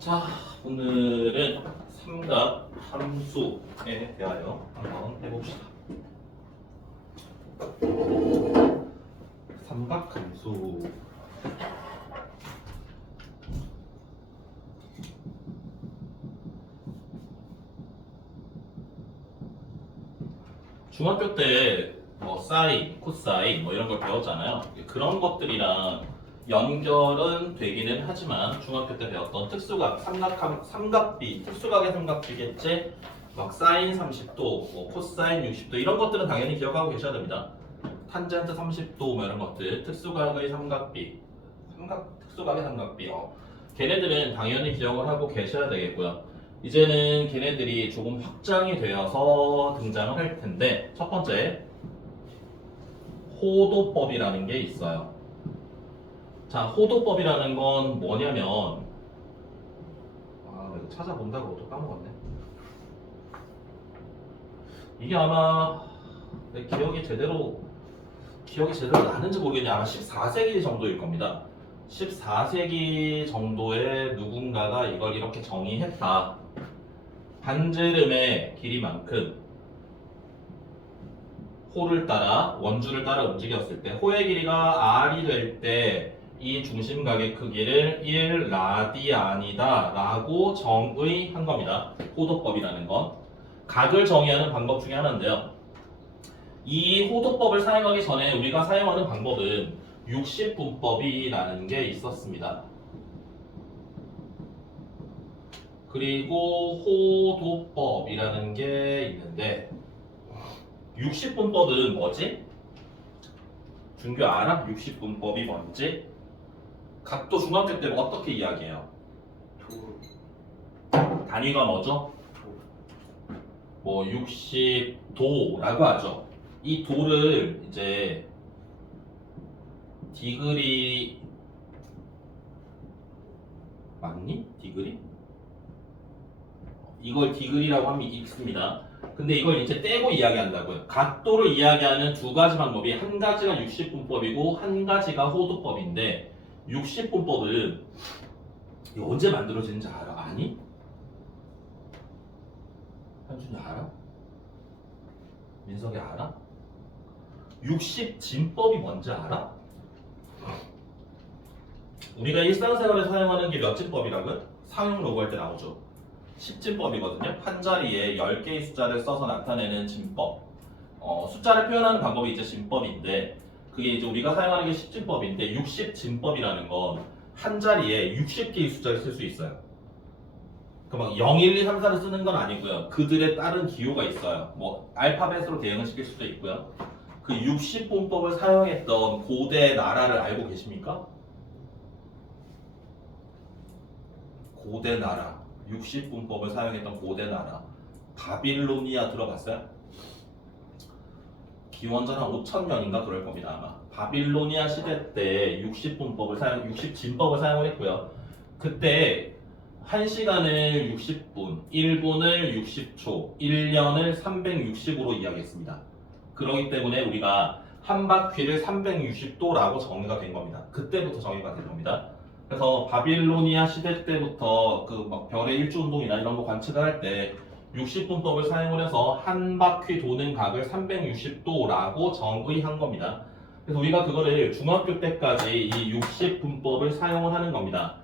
자, 오늘은 삼각 함수에 대하여 한번 해봅시다. 삼각 함수. 중학교 때 뭐 사인, 코사인 뭐 이런 걸 배웠잖아요. 그런 것들이랑 연결은 되기는 하지만 중학교 때 배웠던 특수각, 삼각비, 특수각의 삼각비겠지? 막 사인 30도, 뭐 코사인 60도 이런 것들은 당연히 기억하고 계셔야 됩니다. 탄젠트 30도 뭐 이런 것들, 특수각의 삼각비, 특수각의 삼각비. 걔네들은 당연히 기억을 하고 계셔야 되겠고요. 이제는 걔네들이 조금 확장이 되어서 등장을 할 텐데, 첫 번째 호도법이라는 게 있어요. 자, 호도법이라는 건 뭐냐면, 이거 찾아본다고 또 까먹었네. 이게 아마 내 기억이 제대로 나는지 모르겠는데 아마 14세기 정도일 겁니다. 14세기 정도에 누군가가 이걸 이렇게 정의했다. 반지름의 길이만큼 호를 따라, 원주를 따라 움직였을 때 호의 길이가 r이 될 때 이 중심각의 크기를 1라디안이다 라고 정의한 겁니다. 호도법이라는 건 각을 정의하는 방법 중에 하나인데요. 이 호도법을 사용하기 전에 우리가 사용하는 방법은 60분법이라는 게 있었습니다. 그리고 호도법이라는 게 있는데 60분법은 뭐지? 준규 알아? 60분법이 뭔지? 각도 중학교 때 어떻게 이야기해요? 단위가 뭐죠? 뭐 60도라고 하죠. 이 도를 이제 디그리 맞니? 디그리? 이걸 디그리라고 하면 읽습니다. 근데 이걸 이제 떼고 이야기한다고요. 각도를 이야기하는 두 가지 방법이 한 가지가 60분법이고 한 가지가 호도법인데 60분법은 언제 만들어지는지 알아? 아니? 현준이 알아? 민석이 알아? 60진법이 뭔지 알아? 우리가 일상생활에 사용하는 게 몇 진법이라고요? 상용 로그 할 때 나오죠. 10진법이거든요. 한 자리에 10개의 숫자를 써서 나타내는 진법. 숫자를 표현하는 방법이 이제 진법인데 그게 이제 우리가 사용하는 게 10진법인데 60진법이라는 건 한 자리에 60개의 숫자를 쓸 수 있어요. 그러니까 막 0, 1, 2, 3, 4를 쓰는 건 아니고요. 그들에 따른 기호가 있어요. 뭐 알파벳으로 대응을 시킬 수도 있고요. 그 60분법을 사용했던 고대 나라를 알고 계십니까? 고대 나라, 60분법을 사용했던 고대 나라 바빌로니아 들어봤어요? 기원전 한 5,000년인가 그럴 겁니다 아마. 바빌로니아 시대 때 60진법을 사용을 했고요. 그때 1시간을 60분, 1분을 60초, 1년을 360으로 이야기했습니다. 그렇기 때문에 우리가 한 바퀴를 360도라고 정의가 된 겁니다. 그때부터 정의가 된 겁니다. 그래서 바빌로니아 시대 때부터 그 막 별의 일주운동이나 이런 거 관측을 할 때 60분법을 사용을 해서 한 바퀴 도는 각을 360도라고 정의한 겁니다. 그래서 우리가 그거를 중학교 때까지 이 60분법을 사용을 하는 겁니다.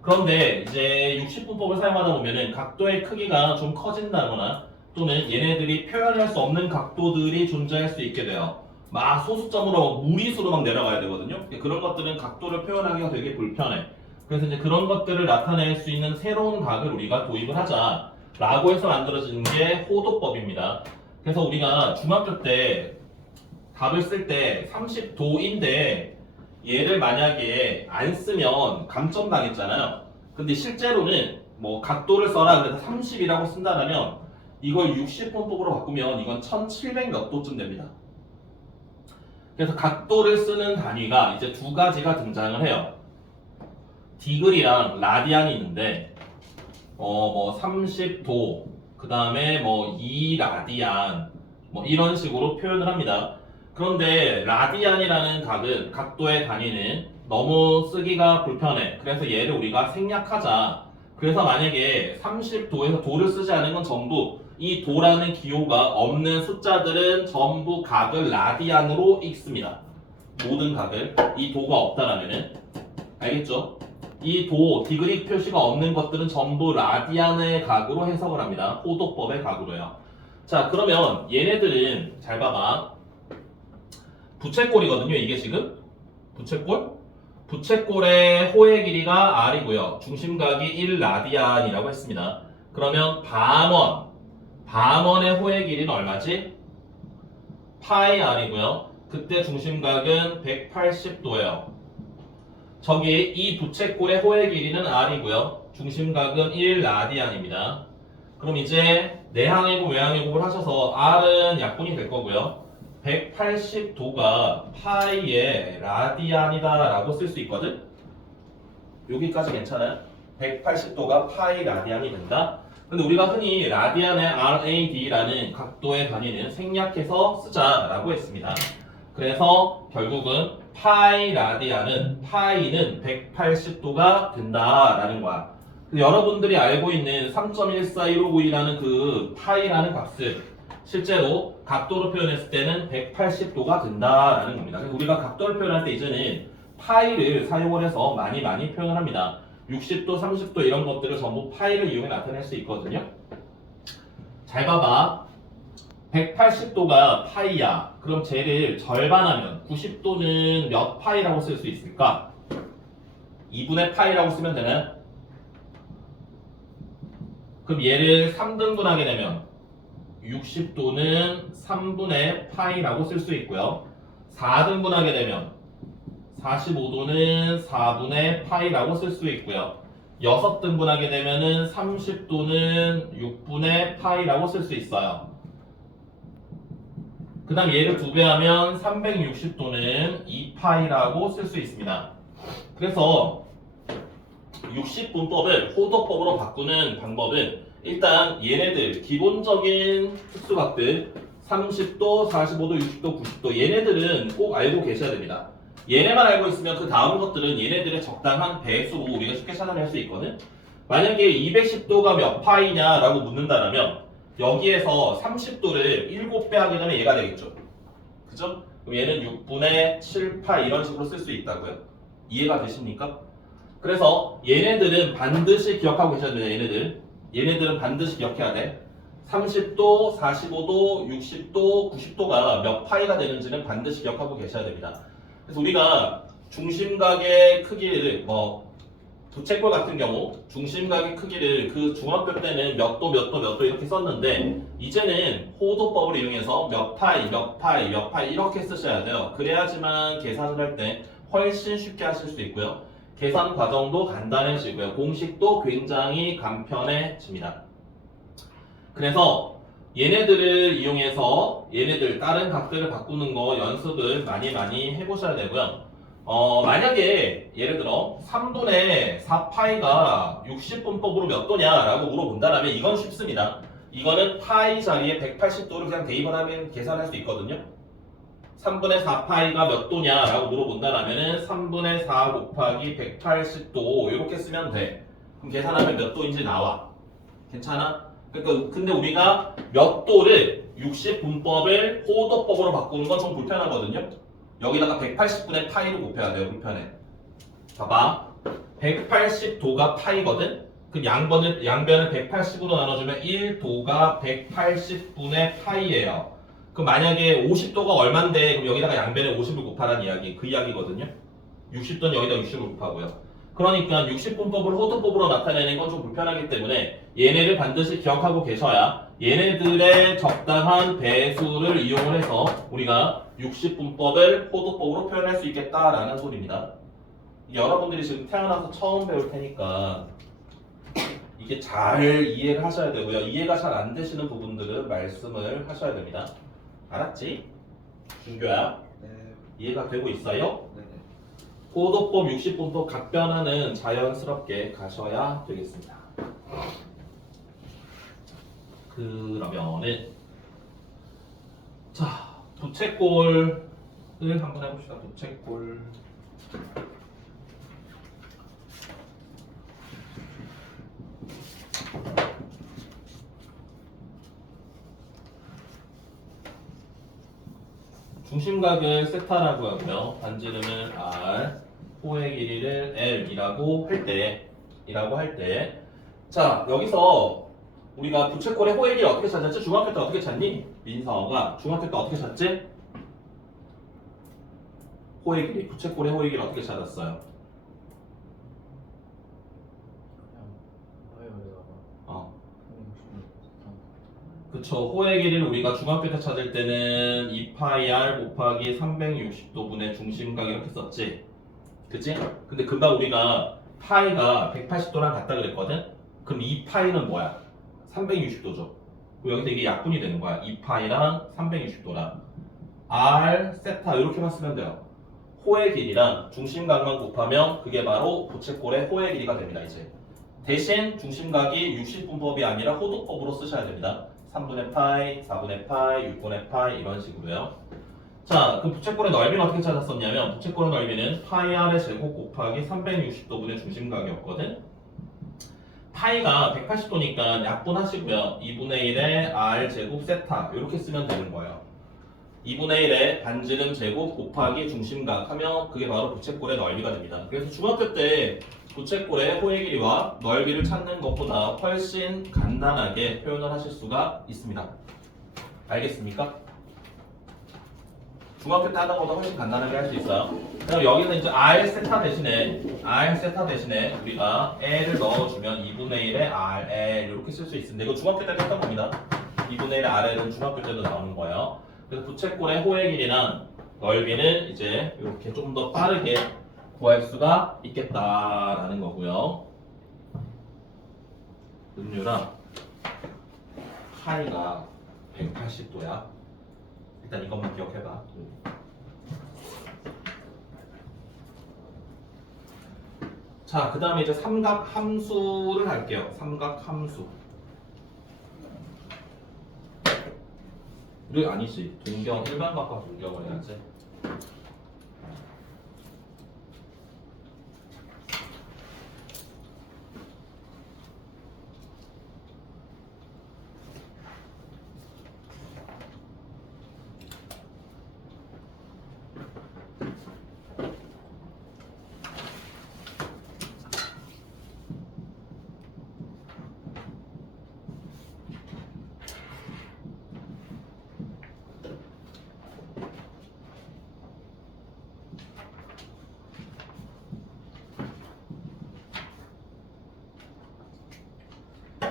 그런데 이제 60분법을 사용하다 보면은 각도의 크기가 좀 커진다거나 또는 얘네들이 표현할 수 없는 각도들이 존재할 수 있게 돼요. 막 소수점으로 무리수로 막 내려가야 되거든요. 그런 것들은 각도를 표현하기가 되게 불편해. 그래서 이제 그런 것들을 나타낼 수 있는 새로운 각을 우리가 도입을 하자 라고 해서 만들어진 게 호도법입니다. 그래서 우리가 중학교 때 답을 쓸 때 30도인데 얘를 만약에 안 쓰면 감점 당했잖아요. 근데 실제로는 뭐 각도를 써라 그래서 30이라고 쓴다면 이걸 60분법으로 바꾸면 이건 1700 몇 도쯤 됩니다. 그래서 각도를 쓰는 단위가 이제 두 가지가 등장을 해요. 디그리랑 라디안이 있는데 뭐 30도 그 다음에 뭐 2라디안 뭐 이런 식으로 표현을 합니다. 그런데 라디안이라는 각도의 단위는 너무 쓰기가 불편해. 그래서 얘를 우리가 생략하자 그래서 만약에 30도에서 도를 쓰지 않은 건 전부 이 도라는 기호가 없는 숫자들은 전부 각을 라디안으로 읽습니다. 모든 각을 이 도가 없다라면은 알겠죠? 이 도, 디그리 표시가 없는 것들은 전부 라디안의 각으로 해석을 합니다. 호도법의 각으로요. 자, 그러면 얘네들은 잘 봐봐. 부채꼴이거든요. 이게 지금 부채꼴. 부채꼴의 호의 길이가 r이고요. 중심각이 1라디안이라고 했습니다. 그러면 반원의 호의 길이는 얼마지? 파이 r이고요. 그때 중심각은 180도예요. 저기 이 부채꼴의 호의 길이는 r이고요. 중심각은 1라디안입니다. 그럼 이제 내항의 곱, 외항의 곱을 하셔서 r은 약분이 될 거고요. 180도가 파이의 라디안이다 라고 쓸 수 있거든? 여기까지 괜찮아요? 180도가 파이 라디안이 된다? 근데 우리가 흔히 라디안의 RAD라는 각도의 단위는 생략해서 쓰자라고 했습니다. 그래서 결국은 파이는 180도가 된다라는 거야. 여러분들이 알고 있는 3.14159라는 그 파이라는 값을 실제로 각도로 표현했을 때는 180도가 된다라는 겁니다. 그래서 우리가 각도를 표현할 때 이제는 파이를 사용을 해서 많이 표현을 합니다. 60도, 30도 이런 것들을 전부 파이를 이용해 나타낼 수 있거든요. 잘 봐봐. 180도가 파이야. 그럼 쟤를 절반하면 90도는 몇 파이라고 쓸 수 있을까? 2분의 파이라고 쓰면 되나요? 그럼 얘를 3등분하게 되면 60도는 3분의 파이라고 쓸 수 있고요. 4등분하게 되면 45도는 4분의 파이라고 쓸 수 있고요. 6등분하게 되면 30도는 6분의 파이라고 쓸 수 있어요. 그 다음 얘를 2배 하면 360도는 2파이라고 쓸 수 있습니다. 그래서 60분법을 호도법으로 바꾸는 방법은 일단 얘네들 기본적인 특수각들 30도, 45도, 60도, 90도 얘네들은 꼭 알고 계셔야 됩니다. 얘네만 알고 있으면 그 다음 것들은 얘네들의 적당한 배수로 우리가 쉽게 찾아낼 수 있거든. 만약에 210도가 몇 파이냐라고 묻는다면 여기에서 30도를 7배 하게 되면 얘가 되겠죠. 그죠? 그럼 얘는 6분의 7파 이런 식으로 쓸 수 있다고요. 이해가 되십니까? 그래서 얘네들은 반드시 기억하고 계셔야 돼요. 얘네들은 반드시 기억해야 돼. 30도, 45도, 60도, 90도가 몇 파이가 되는지는 반드시 기억하고 계셔야 됩니다. 그래서 우리가 중심각의 크기를 부채꼴 같은 경우 중심각의 크기를 그 중학교 때는 몇 도 이렇게 썼는데 이제는 호도법을 이용해서 몇 파이 이렇게 쓰셔야 돼요. 그래야지만 계산을 할 때 훨씬 쉽게 하실 수 있고요. 계산 과정도 간단해지고요. 공식도 굉장히 간편해집니다. 그래서 얘네들을 이용해서 얘네들 다른 각들을 바꾸는 거 연습을 많이 해보셔야 되고요. 만약에 예를 들어 3분의 4파이가 60분법으로 몇 도냐라고 물어본다면 이건 쉽습니다. 이거는 파이 자리에 180도를 그냥 대입을 하면 계산할 수 있거든요. 3분의 4파이가 몇 도냐라고 물어본다면 3분의 4 곱하기 180도 이렇게 쓰면 돼. 그럼 계산하면 몇 도인지 나와. 괜찮아? 그러니까 근데 우리가 몇 도를 60분법을 호도법으로 바꾸는 건 좀 불편하거든요. 여기다가 180분의 파이로 곱해야 돼요. 불편해. 봐봐. 180도가 파이거든? 그럼 양변을 180으로 나눠주면 1도가 180분의 파이예요. 그럼 만약에 50도가 얼만데 그럼 여기다가 양변에 50을 곱하라는 이야기, 그 이야기거든요. 60도는 여기다 60을 곱하고요. 그러니까 60분법을 호도법으로 나타내는 건 좀 불편하기 때문에 얘네를 반드시 기억하고 계셔야 얘네들의 적당한 배수를 이용을 해서 우리가 60분법을 호도법으로 표현할 수 있겠다라는 소리입니다. 여러분들이 지금 태어나서 처음 배울 테니까 이게 잘 이해를 하셔야 되고요. 이해가 잘 안 되시는 부분들은 말씀을 하셔야 됩니다. 알았지? 준규야? 네. 이해가 되고 있어요? 네. 호도법 60분법 각변화는 자연스럽게 가셔야 되겠습니다. 그러면은 자, 부채꼴을 한번 해봅시다. 부채꼴. 중심각을 세타라고 하고요. 반지름을 R, 호의 길이를 L이라고 할 때, 자 여기서 우리가 부채꼴의 호의 길이 어떻게 찾았지? 중학교 때 어떻게 찾니? 민서가 중학교 때 어떻게 찾지? 호의 길이, 부채꼴의 호의 길이 어떻게 찾았어요? 그쵸. 호의 길이를 우리가 중학교 때 찾을 때는 2파이 r 곱하기 360도분의 중심각 이렇게 썼지. 그치? 근데 금방 우리가 파이가 180도랑 같다 그랬거든? 그럼 2파이는 뭐야? 360도죠. 여기서 이게 약분이 되는 거야. 2파이랑 360도랑. r 세타 이렇게 봤으면 돼요. 호의 길이랑 중심각만 곱하면 그게 바로 부채꼴의 호의 길이가 됩니다. 이제 대신 중심각이 60분법이 아니라 호도법으로 쓰셔야 됩니다. 3분의 파이, 4분의 파이, 6분의 파이 이런 식으로요. 자, 그럼 부채꼴의 넓이는 어떻게 찾았었냐면 부채꼴의 넓이는 파이 r의 제곱 곱하기 360도분의 중심각이었거든. 파이가 180도니까 약분하시고요. 2분의 1의 r 제곱 세타 이렇게 쓰면 되는 거예요. 2분의 1의 반지름 제곱 곱하기 중심각 하면 그게 바로 부채꼴의 넓이가 됩니다. 그래서 중학교 때 부채꼴의 호의 길이와 넓이를 찾는 것보다 훨씬 간단하게 표현을 하실 수가 있습니다. 알겠습니까? 중학교 때 하던 것보다 훨씬 간단하게 할 수 있어요. 그럼 여기는 이제 R 세타 대신에 우리가 L을 넣어주면 2분의 1의 RL 이렇게 쓸 수 있습니다. 이거 중학교 때도 했던 겁니다. 2분의 1의 RL은 중학교 때도 나오는 거예요. 그래서 부채꼴의 호의 길이랑 넓이는 이제 이렇게 좀 더 빠르게 구할 수가 있겠다라는 거고요. 음료랑 파이가 180도야. 일단 이것만 기억해봐. 자, 그 다음에 이제 삼각 함수를 할게요. 삼각 함수. 이게 아니지. 동경 일반각과 동경을 해야지.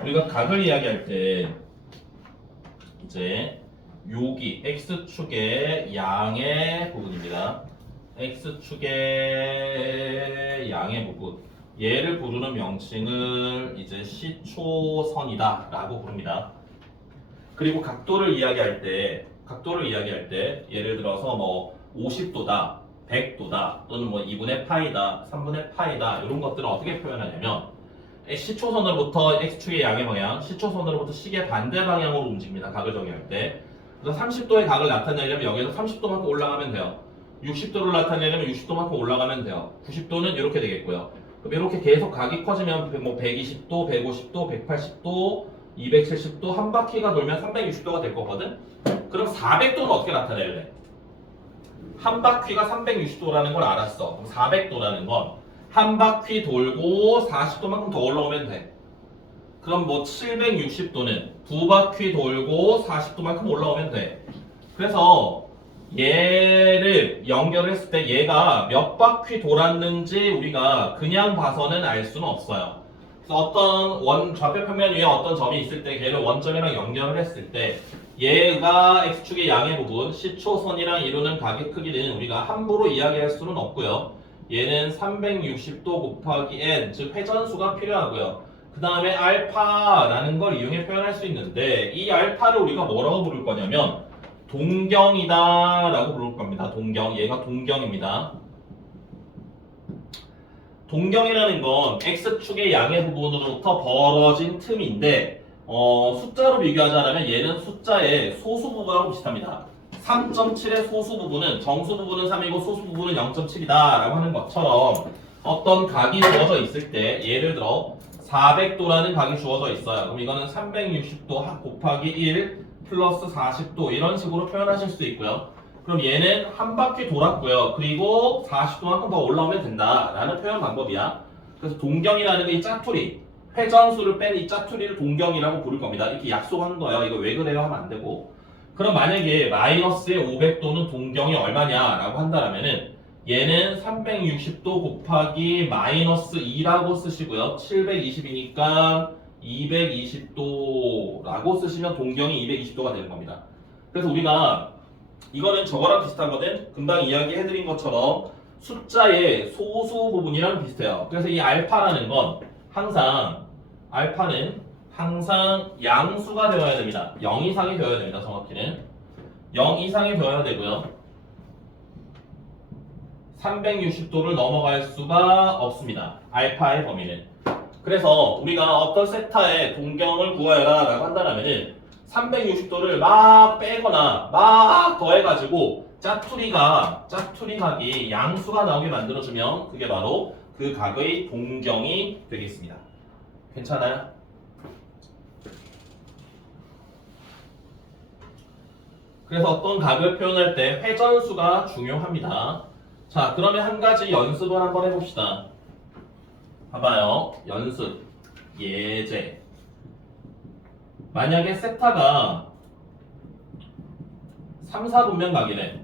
우리가 각을 이야기할 때 이제 여기 x축의 양의 부분입니다. x축의 양의 부분 얘를 부르는 명칭을 이제 시초선이다 라고 부릅니다. 그리고 각도를 이야기할 때 예를 들어서 뭐 50도다 100도다 또는 뭐 2분의 파이다 3분의 파이다 이런 것들을 어떻게 표현하냐면 시초선으로부터 x축의 양의 방향, 시초선으로부터 식의 반대 방향으로 움직입니다. 각을 정의할 때. 그래서 30도의 각을 나타내려면 여기에서 30도만큼 올라가면 돼요. 60도를 나타내려면 60도만큼 올라가면 돼요. 90도는 이렇게 되겠고요. 그럼 이렇게 계속 각이 커지면 뭐 120도, 150도, 180도, 270도 한 바퀴가 돌면 360도가 될 거거든. 그럼 400도는 어떻게 나타낼래? 한 바퀴가 360도라는 걸 알았어. 그럼 400도라는 건 한 바퀴 돌고 40도만큼 더 올라오면 돼. 그럼 뭐 760도는 두 바퀴 돌고 40도만큼 올라오면 돼. 그래서 얘를 연결을 했을 때 얘가 몇 바퀴 돌았는지 우리가 그냥 봐서는 알 수는 없어요. 그래서 어떤 좌표 평면 위에 어떤 점이 있을 때 걔를 원점이랑 연결을 했을 때 얘가 x축의 양의 부분 시초선이랑 이루는 각의 크기는 우리가 함부로 이야기할 수는 없고요. 얘는 360도 곱하기 n, 즉 회전수가 필요하고요. 그 다음에 알파라는 걸 이용해 표현할 수 있는데 이 알파를 우리가 뭐라고 부를 거냐면 동경이다 라고 부를 겁니다. 동경, 얘가 동경입니다. 동경이라는 건 x축의 양의 부분으로부터 벌어진 틈인데 숫자로 비교하자면 얘는 숫자의 소수 부분하고 비슷합니다. 3.7의 소수 부분은 정수 부분은 3이고 소수 부분은 0.7이다 라고 하는 것처럼 어떤 각이 주어져 있을 때 예를 들어 400도라는 각이 주어져 있어요. 그럼 이거는 360도 곱하기 1 플러스 40도 이런 식으로 표현하실 수 있고요. 그럼 얘는 한 바퀴 돌았고요. 그리고 40도만큼 더 올라오면 된다라는 표현 방법이야. 그래서 동경이라는 게 이 짜투리, 회전수를 뺀 이 짜투리를 동경이라고 부를 겁니다. 이렇게 약속한 거예요. 이거 왜 그래요? 하면 안 되고. 그럼 만약에 마이너스의 500도는 동경이 얼마냐라고 한다면은 얘는 360도 곱하기 마이너스 2라고 쓰시고요. 720이니까 220도라고 쓰시면 동경이 220도가 되는 겁니다. 그래서 우리가 이거는 저거랑 비슷하거든. 금방 이야기해드린 것처럼 숫자의 소수 부분이랑 비슷해요. 그래서 이 알파라는 건 항상 알파는 항상 양수가 되어야 됩니다. 0 이상이 되어야 됩니다. 정확히는 0 이상이 되어야 되고요. 360도를 넘어갈 수가 없습니다. 알파의 범위는. 그래서 우리가 어떤 세타의 동경을 구하여라 라고 한다면은 360도를 막 빼거나 막 더해가지고 짜투리 각이 양수가 나오게 만들어주면 그게 바로 그 각의 동경이 되겠습니다. 괜찮아요? 그래서 어떤 각을 표현할 때 회전수가 중요합니다. 자, 그러면 한 가지 연습을 한번 해봅시다. 봐봐요. 연습, 예제. 만약에 세타가 3, 4분면 각이래.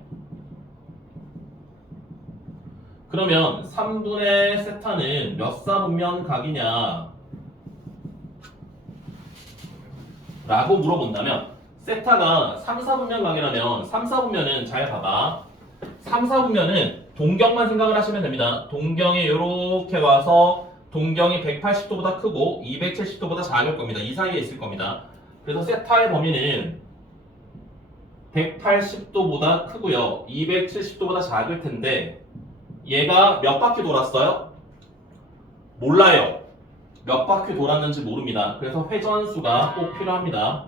그러면 3분의 세타는 몇 사분면 각이냐? 라고 물어본다면 세타가 3, 4분면 각이라면 3, 4분면은 잘 봐봐. 3, 4분면은 동경만 생각을 하시면 됩니다. 동경이 이렇게 와서 동경이 180도보다 크고 270도보다 작을 겁니다. 이 사이에 있을 겁니다. 그래서 세타의 범위는 180도보다 크고요. 270도보다 작을 텐데 얘가 몇 바퀴 돌았어요? 몰라요. 몇 바퀴 돌았는지 모릅니다. 그래서 회전수가 꼭 필요합니다.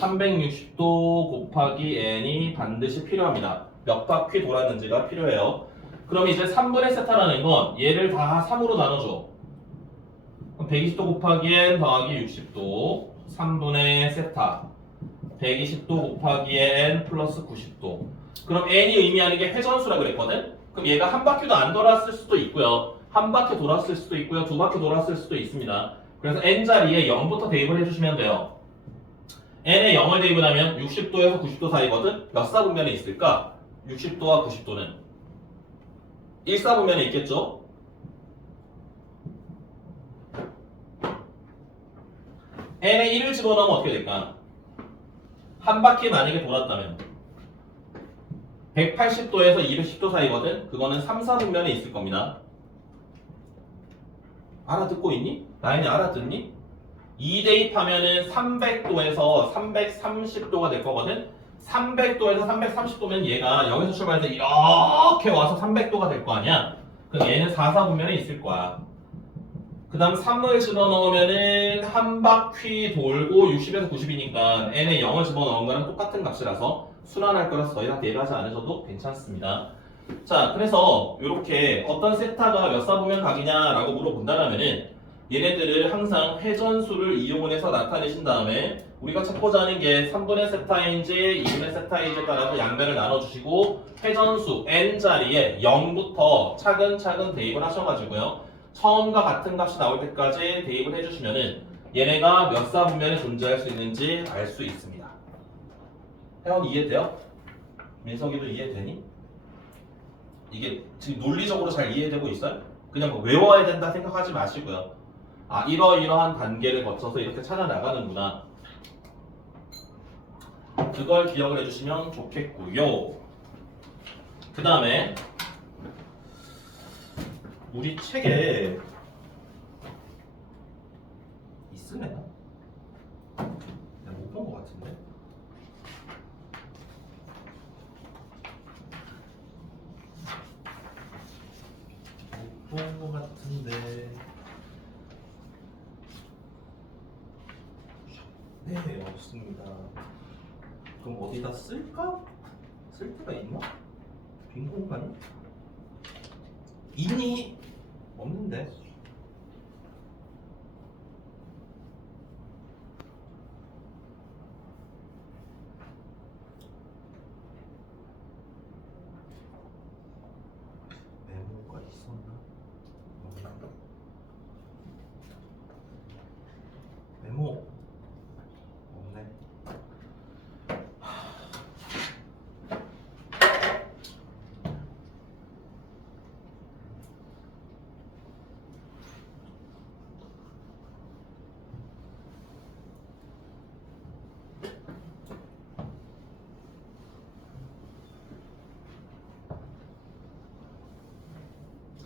360도 곱하기 n이 반드시 필요합니다. 몇 바퀴 돌았는지가 필요해요. 그럼 이제 3분의 세타라는 건 얘를 다 3으로 나눠줘. 그럼 120도 곱하기 n 더하기 60도 3분의 세타 120도 곱하기 n 플러스 90도. 그럼 n이 의미하는 게 회전수라 그랬거든? 그럼 얘가 한 바퀴도 안 돌았을 수도 있고요. 한 바퀴 돌았을 수도 있고요. 두 바퀴 돌았을 수도 있습니다. 그래서 n 자리에 0부터 대입을 해주시면 돼요. n에 0을 대입을 하면 60도에서 90도 사이거든? 몇 사분면에 있을까? 60도와 90도는 1사분면에 있겠죠? n에 1을 집어넣으면 어떻게 될까? 한 바퀴 만약에 돌았다면 180도에서 210도 사이거든? 그거는 3, 4분면에 있을 겁니다. 알아듣고 있니? 나인이 알아듣니? 2 대입하면은 300도에서 330도가 될 거거든? 300도에서 330도면 얘가 0에서 출발해서 이렇게 와서 300도가 될 거 아니야? 그럼 얘는 4, 4분면에 있을 거야. 그 다음 3을 집어넣으면은 한 바퀴 돌고 60에서 90이니까 n에 0을 집어넣은 거랑 똑같은 값이라서 순환할 거라서 더 이상 대입하지 않으셔도 괜찮습니다. 자, 그래서 이렇게 어떤 세타가 몇 사분면 각이냐라고 물어본다면은 얘네들을 항상 회전수를 이용해서 나타내신 다음에 우리가 찾고자 하는 게 3분의 세타인지 2분의 세타인지에 따라서 양변을 나눠주시고 회전수 n 자리에 0부터 차근차근 대입을 하셔가지고요. 처음과 같은 값이 나올 때까지 대입을 해주시면은 얘네가 몇 사분면에 존재할 수 있는지 알 수 있습니다. 혜원 이해돼요? 민석이도 이해되니? 이게 지금 논리적으로 잘 이해되고 있어요? 그냥 뭐 외워야 된다 생각하지 마시고요. 아, 이러이러한 단계를 거쳐서 이렇게 찾아나가는구나. 그걸 기억을 해주시면 좋겠고요. 그 다음에 우리 책에 있으려나? 내가 못 본 것 같은데? 못 본 것 같은데. 네, 없습니다. 그럼 어디다 쓸까? 쓸 데가 있나? 빈 공간이? 있니? 없는데.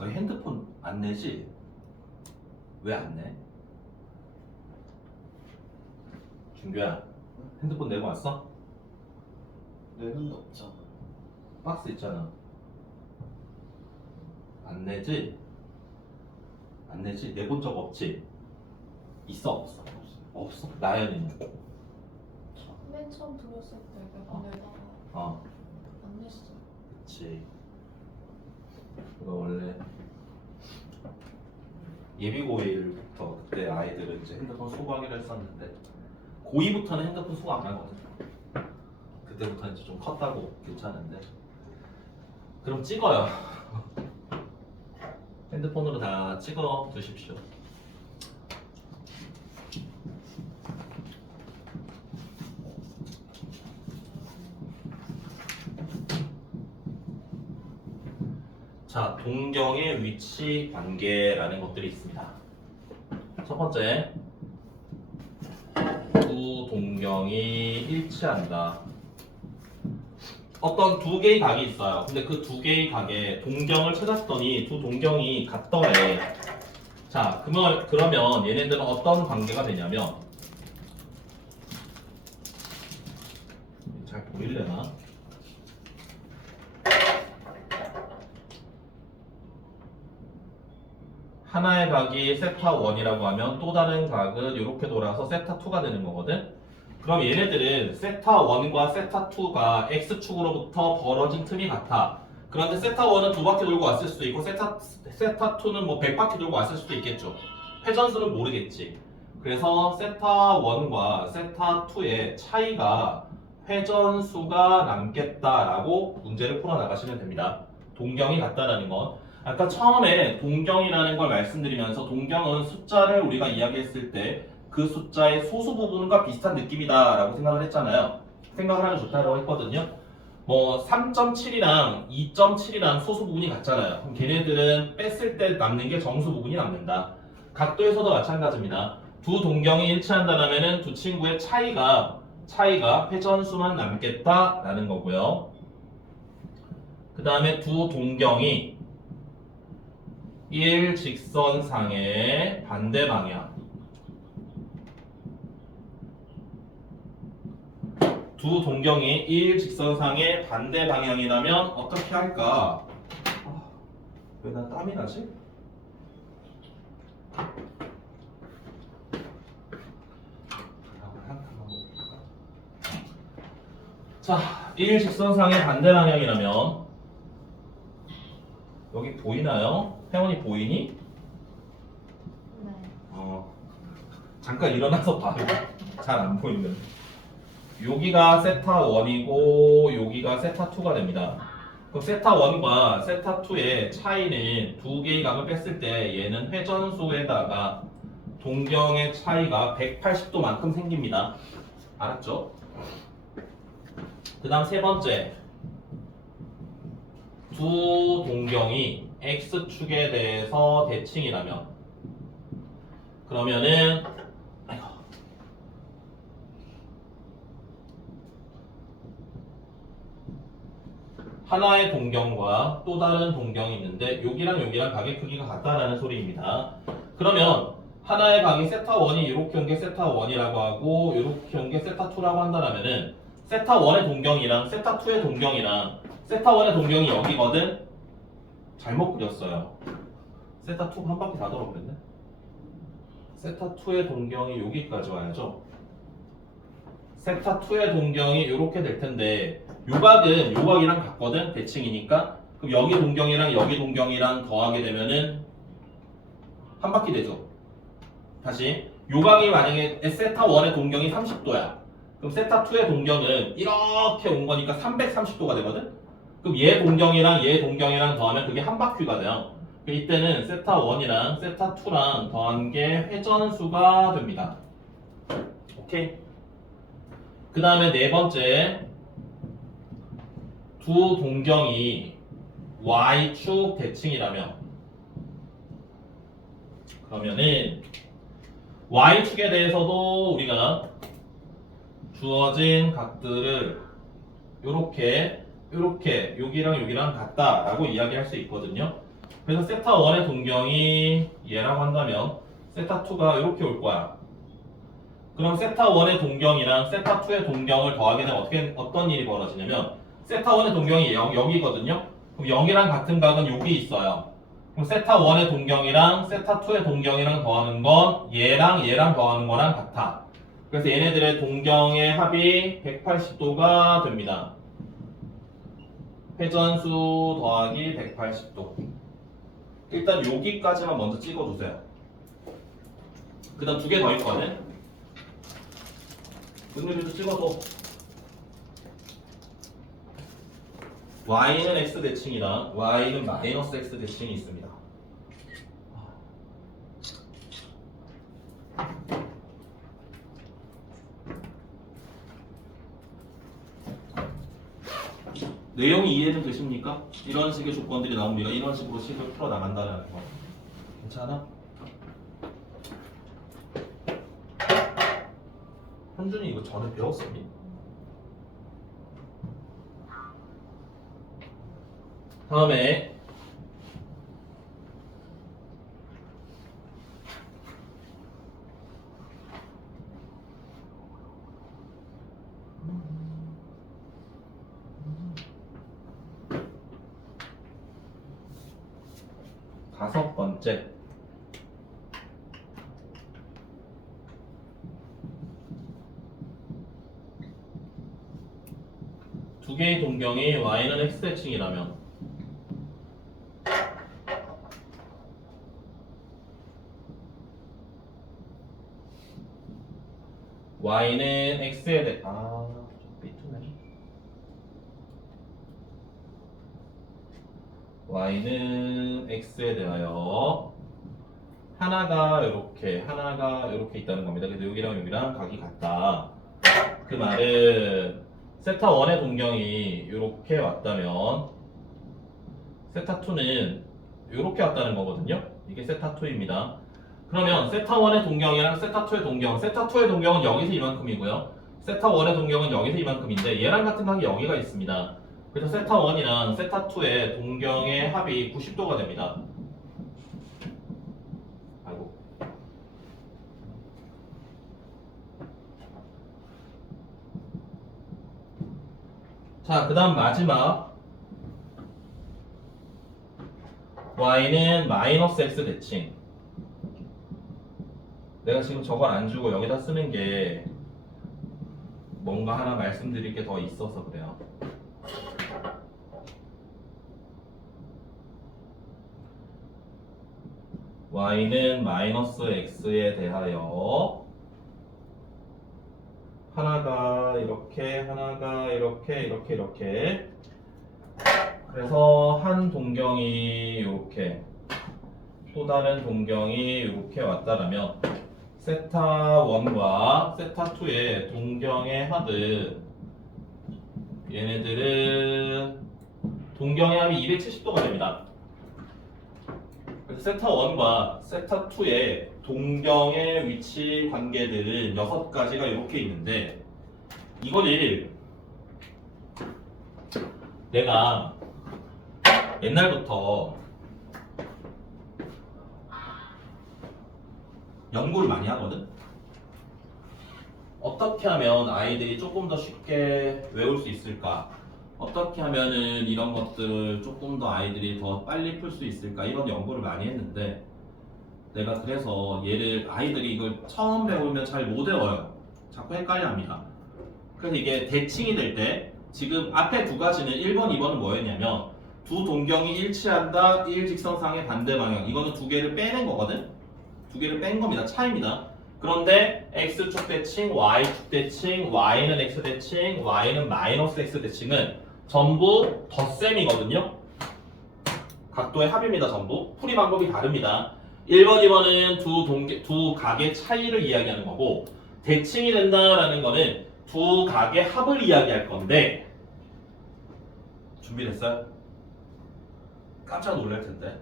너희 핸드폰 안 내지? 왜 안 내? 준규야, 핸드폰 내고 왔어? 내는 데 없잖아. 박스 있잖아. 안 내지? 안 내지? 내본 적 없지? 있어 없어? 없어. 나연이는? 맨 처음 들었을 때 내가 내다가 어, 안 냈어. 그치. 이거 원래 예비고1부터 그때 아이들은 이제 핸드폰 수거하기로 했었는데 고2부터는 핸드폰 수거 안 하거든. 그때부터는 이제 좀 컸다고 괜찮은데. 그럼 찍어요. 핸드폰으로 다 찍어 두십시오. 자, 동경의 위치 관계라는 것들이 있습니다. 첫 번째, 두 동경이 일치한다. 어떤 두 개의 각이 있어요. 근데 그 두 개의 각에 동경을 찾았더니 두 동경이 같더래. 자, 그러면 얘네들은 어떤 관계가 되냐면, 잘 보이려나? 하나의 각이 세타1이라고 하면 또 다른 각은 이렇게 돌아서 세타2가 되는 거거든. 그럼 얘네들은 세타1과 세타2가 x축으로부터 벌어진 틈이 같아. 그런데 세타1은 두 바퀴 돌고 왔을 수도 있고 세타2는 뭐 100바퀴 돌고 왔을 수도 있겠죠. 회전수는 모르겠지. 그래서 세타1과 세타2의 차이가 회전수가 남겠다라고 문제를 풀어나가시면 됩니다. 동경이 같다라는 건 아까 처음에 동경이라는 걸 말씀드리면서 동경은 숫자를 우리가 이야기했을 때 그 숫자의 소수 부분과 비슷한 느낌이다 라고 생각을 했잖아요. 생각을 하면 좋다고 했거든요. 뭐 3.7이랑 2.7이랑 소수 부분이 같잖아요. 그럼 걔네들은 뺐을 때 남는 게 정수 부분이 남는다. 각도에서도 마찬가지입니다. 두 동경이 일치한다면은 두 친구의 차이가 회전수만 남겠다라는 거고요. 그 다음에 두 동경이 일직선상의 반대 방향. 두 동경이 일직선상의 반대 방향이라면 어떻게 할까? 왜 나 땀이 나지? 자, 일직선상의 반대 방향이라면 여기 보이나요? 혜원이 보이니? 네. 잠깐 일어나서 봐요. 잘 안 보이는. 여기가 세타1이고 여기가 세타2가 됩니다. 그럼 세타1과 세타2의 차이는 두 개의 각을 뺐을 때 얘는 회전수에다가 동경의 차이가 180도만큼 생깁니다. 알았죠? 그 다음 세 번째, 두 동경이 x축에 대해서 대칭이라면 그러면은 하나의 동경과 또 다른 동경이 있는데 여기랑 각의 크기가 같다라는 소리입니다. 그러면 하나의 각이 세타1이 이렇게 온 게 세타1이라고 하고 이렇게 온 게 세타2라고 한다면은 세타1의 동경이랑 세타2의 동경이랑 세타1의 동경이 여기거든? 잘못 그렸어요. 세타2가 한 바퀴 다 돌아버렸네. 세타2의 동경이 여기까지 와야죠. 세타2의 동경이 이렇게 될 텐데 요각은 요각이랑 같거든? 대칭이니까. 그럼 여기 동경이랑 여기 동경이랑 더하게 되면은 한 바퀴 되죠. 다시 요각이 만약에 세타1의 동경이 30도야. 그럼 세타2의 동경은 이렇게 온 거니까 330도가 되거든? 그럼 얘 동경이랑 얘 동경이랑 더하면 그게 한 바퀴가 돼요. 이때는 세타1이랑 세타2랑 더한 게 회전수가 됩니다. 오케이? 그 다음에 네 번째, 두 동경이 y축 대칭이라면 그러면은 y축에 대해서도 우리가 주어진 각들을 요렇게 여기랑 여기랑 같다라고 이야기할 수 있거든요. 그래서 세타 1의 동경이 얘라고 한다면 세타 2가 이렇게 올 거야. 그럼 세타 1의 동경이랑 세타 2의 동경을 더하게 되면 어떤 일이 벌어지냐면 세타 1의 동경이 여기거든요. 그럼 0이랑 같은 각은 여기 있어요. 그럼 세타 1의 동경이랑 세타 2의 동경이랑 더하는 건 얘랑 더하는 거랑 같아. 그래서 얘네들의 동경의 합이 180도가 됩니다. 회전수 더하기 180도. 일단 여기까지만 먼저 찍어두세요. 그 다음 두 개 더 있거든. 은유리도 찍어도 y는 x 대칭이랑 y는 마이너스 x 대칭이 있습니다. 내용이 이해는 되십니까? 이런 식의 조건들이 나오면 우리가 이런 식으로 식을 풀어 나간다는 거. 괜찮아? 현준이 이거 전에 배웠었니? 다음에 다섯 번째 두 개의 동경이 y는 x대칭이라면 y는 x에 대해 삐뚤네. y는 x에 대하여 하나가 이렇게 있다는 겁니다. 그래서 여기랑 각이 같다. 그 말은 세타 1의 동경이 이렇게 왔다면 세타 2는 이렇게 왔다는 거거든요. 이게 세타 2입니다. 그러면 세타 1의 동경이랑 세타 2의 동경, 세타 2의 동경은 여기서 이만큼이고요. 세타 1의 동경은 여기서 이만큼인데 얘랑 같은 각이 여기가 있습니다. 그래서 세타 1이랑 세타 2의 동경의 합이 90도가 됩니다. 아이고. 자, 그 다음 마지막 y는 마이너스 x 대칭. 내가 지금 저걸 안 주고 여기다 쓰는 게 뭔가 하나 말씀드릴 게 더 있어서 그래요. y는 마이너스 x에 대하여 하나가 이렇게 그래서 한 동경이 이렇게 또 다른 동경이 이렇게 왔다라면 세타 1과 세타 2의 동경의 합은 얘네들은 동경의 합이 270도가 됩니다. 그래서 세타 1과 세타 2의 동경의 위치 관계들은 6가지가 이렇게 있는데 이거를 내가 옛날부터 연구를 많이 하거든? 어떻게 하면 아이들이 조금 더 쉽게 외울 수 있을까? 어떻게 하면은 이런 것들을 조금 더 아이들이 더 빨리 풀 수 있을까? 이런 연구를 많이 했는데 내가 그래서 얘를 아이들이 이걸 처음 배우면 잘 못 외워요. 자꾸 헷갈려 합니다. 그래서 이게 대칭이 될 때 지금 앞에 두 가지는 1번, 2번은 뭐였냐면 두 동경이 일치한다, 일직선상의 반대 방향. 이거는 두 개를 빼낸 거거든? 두 개를 뺀 겁니다. 차이입니다. 그런데 x축 대칭, y축 대칭, y는 x 대칭, y는 마이너스 x 대칭은 전부 덧셈이거든요. 각도의 합입니다. 전부. 풀이 방법이 다릅니다. 1번, 2번은 두 각의 차이를 이야기하는 거고 대칭이 된다라는 거는 두 각의 합을 이야기할 건데 준비됐어요? 깜짝 놀랄 텐데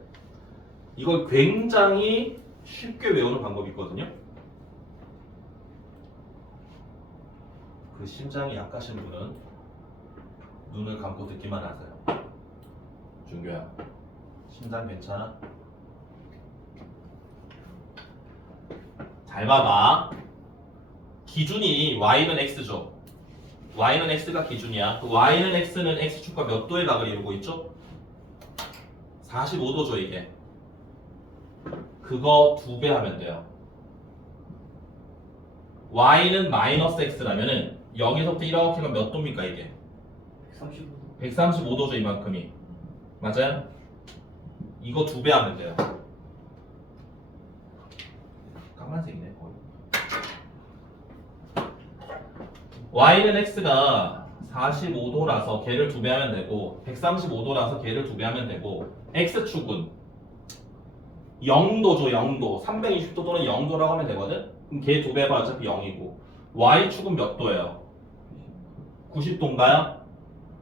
이걸 굉장히 쉽게 외우는 방법이 있거든요. 그 심장이 약하신 분은 눈을 감고 듣기만 하세요. 준규야, 심장 괜찮아? 잘 봐봐. 기준이 y는 x죠. y는 x가 기준이야. 그 y는 x는 x축과 몇 도의 각을 이루고 있죠? 45도죠 이게. 그거 2배 하면 돼요. y는 마이너스 x라면은 여기서부터 이렇게가 몇 도입니까 이게? 135도. 135도죠 이만큼이. 맞아요? 이거 2배 하면 돼요. 까만색이네 거의. y는 x가 45도라서 걔를 2배 하면 되고 135도라서 걔를 2배 하면 되고 x축은 0도죠 0도 320도 또는 0도라고 하면 되거든. 그럼 걔 2배 해봐 어차피 0이고 y축은 몇 도예요? 90도인가요?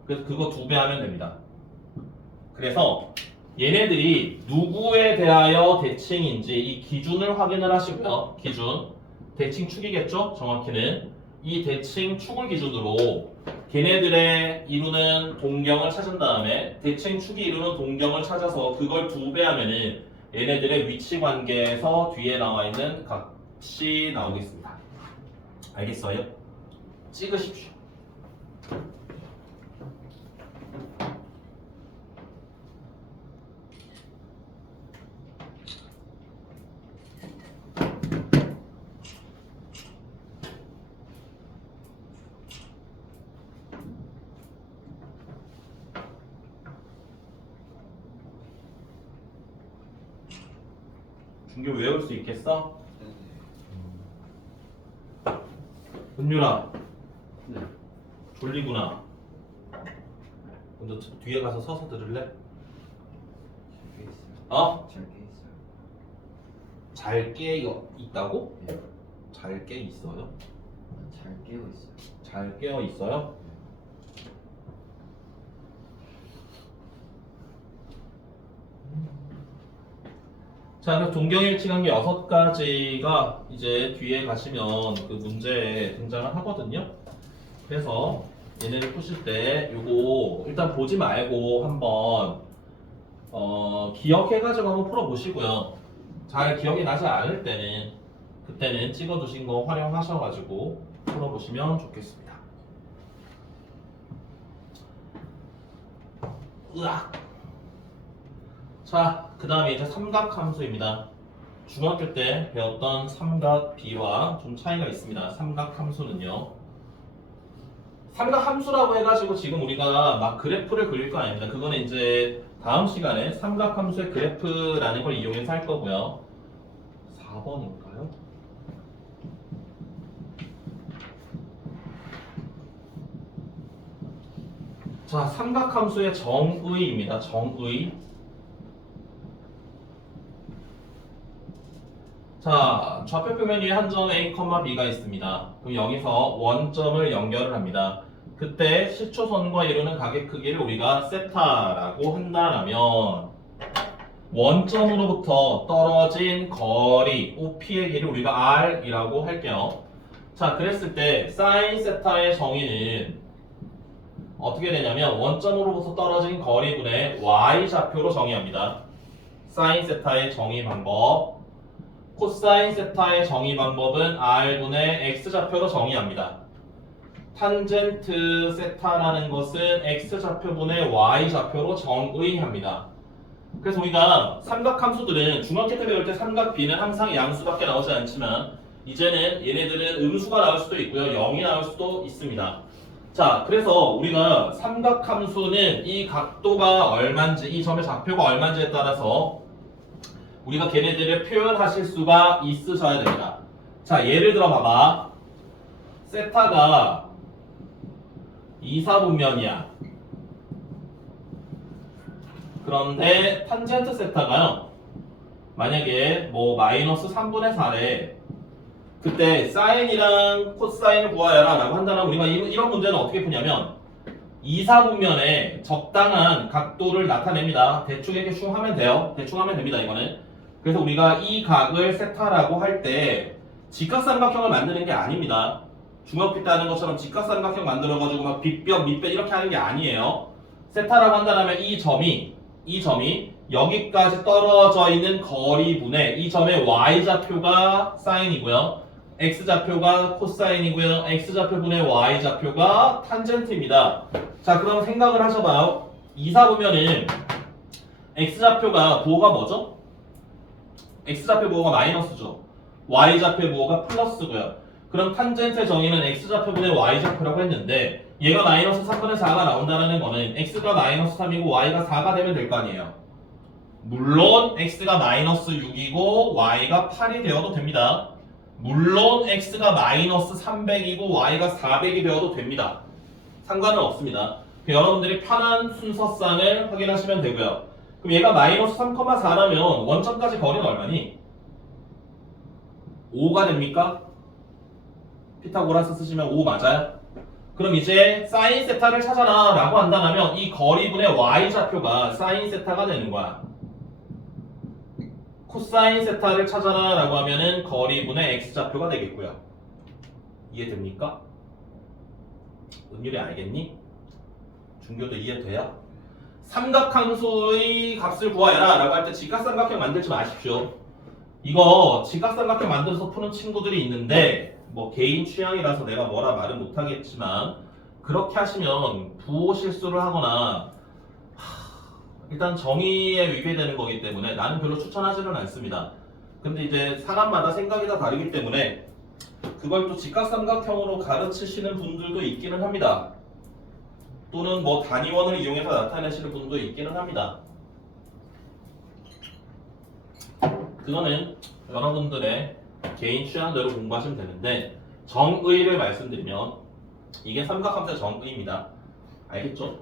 그래서 그거 2배 하면 됩니다. 그래서 얘네들이 누구에 대하여 대칭인지 이 기준을 확인을 하시고요. 기준 대칭축이겠죠? 정확히는 이 대칭축을 기준으로 걔네들의 이루는 동경을 찾은 다음에 대칭축이 이루는 동경을 찾아서 그걸 2배 하면은 얘네들의 위치 관계에서 뒤에 나와 있는 값이 나오겠습니다. 알겠어요? 찍으십시오. 중교 외울 수 있겠어? 네네. 은유라 네. 졸리구나. 먼저 뒤에 가서 서서 들을래? 잘게 있어요. 어? 잘게 있어요. 잘 깨 있다고? 예. 잘 깨 있어요? 잘 깨어 있어요. 잘 깨어 있어요? 자, 그래서 동경일치한 게 6가지가 이제 뒤에 가시면 그 문제에 등장을 하거든요. 그래서 얘네를 푸실 때 요거 일단 보지 말고 한번 기억해가지고 한번 풀어보시고요. 잘 기억이 나지 않을 때는 그때는 찍어두신 거 활용하셔가지고 풀어보시면 좋겠습니다. 으악! 자, 그 다음에 이제 삼각함수입니다. 중학교 때 배웠던 삼각 B와 좀 차이가 있습니다. 삼각함수는요. 삼각함수라고 해가지고 지금 우리가 막 그래프를 그릴 거 아닙니다. 그거는 이제 다음 시간에 삼각함수의 그래프라는 걸 이용해서 할 거고요. 4번인가요? 자, 삼각함수의 정의입니다. 정의. 자, 좌표표면 위에 한 점 A, B가 있습니다. 그럼 여기서 원점을 연결을 합니다. 그때 시초선과 이루는 각의 크기를 우리가 세타라고 한다라면 원점으로부터 떨어진 거리 OP의 길을 우리가 R이라고 할게요. 자, 그랬을 때 사인 세타의 정의는 어떻게 되냐면 원점으로부터 떨어진 거리분의 Y좌표로 정의합니다. 사인 세타의 정의 방법. 코사인 세타의 정의 방법은 R분의 X좌표로 정의합니다. 탄젠트 세타라는 것은 X좌표분의 Y좌표로 정의합니다. 그래서 우리가 삼각함수들은 중학교 때 배울 때 삼각 B는 항상 양수밖에 나오지 않지만 이제는 얘네들은 음수가 나올 수도 있고요. 0이 나올 수도 있습니다. 자, 그래서 우리가 삼각함수는 이 각도가 얼만지, 이 점의 좌표가 얼만지에 따라서 우리가 걔네들을 표현하실 수가 있으셔야 됩니다. 자, 예를 들어 봐봐. 세타가 2사분면이야. 그런데 탄젠트 세타가요. 만약에 뭐 마이너스 3분의 4래. 그때 사인이랑 코사인을 구하여라 라고 한다면 우리가 이런 문제는 어떻게 푸냐면 2사분면에 적당한 각도를 나타냅니다. 대충 이렇게 슝 하면 돼요. 대충 하면 됩니다. 이거는. 그래서 우리가 이 각을 세타라고 할 때 직각삼각형을 만드는 게 아닙니다. 중학교 때 하는 것처럼 직각삼각형 만들어가지고 막 빗변, 밑변 이렇게 하는 게 아니에요. 세타라고 한다면 이 점이 여기까지 떨어져 있는 거리분의 이 점의 y좌표가 사인이고요. x좌표가 코사인이고요. x좌표분의 y좌표가 탄젠트입니다. 자, 그럼 생각을 하셔봐요. 이사 보면은 x좌표가 부호가 뭐죠? x좌표 부호가 마이너스죠. y좌표 부호가 플러스고요. 그럼 탄젠트의 정의는 x좌표분의 y좌표라고 했는데 얘가 마이너스 3분의 4가 나온다는 거는 x가 마이너스 3이고 y가 4가 되면 될 거 아니에요. 물론 x가 마이너스 6이고 y가 8이 되어도 됩니다. 물론 x가 마이너스 300이고 y가 400이 되어도 됩니다. 상관은 없습니다. 여러분들이 편한 순서상을 확인하시면 되고요. 그럼 얘가 마이너스 3,4라면 원점까지 거리는 얼마니? 5가 됩니까? 피타고라스 쓰시면 5 맞아요? 그럼 이제 사인 세타를 찾아라 라고 한다면 이 거리분의 y좌표가 사인 세타가 되는 거야. 코사인 세타를 찾아라 라고 하면은 거리분의 x좌표가 되겠고요. 이해됩니까? 은율이 알겠니? 중교도 이해돼요? 삼각함수의 값을 구하여라 라고 할 때 직각삼각형 만들지 마십시오. 이거 직각삼각형 만들어서 푸는 친구들이 있는데 뭐 개인 취향이라서 내가 뭐라 말은 못하겠지만 그렇게 하시면 부호 실수를 하거나 일단 정의에 위배되는 거기 때문에 나는 별로 추천하지는 않습니다. 근데 이제 사람마다 생각이 다 다르기 때문에 그걸 또 직각삼각형으로 가르치시는 분들도 있기는 합니다. 또는 뭐 단위원을 이용해서 나타내시는 분도 있기는 합니다. 그거는 여러분들의 개인 취향대로 공부하시면 되는데 정의를 말씀드리면 이게 삼각함수의 정의입니다. 알겠죠?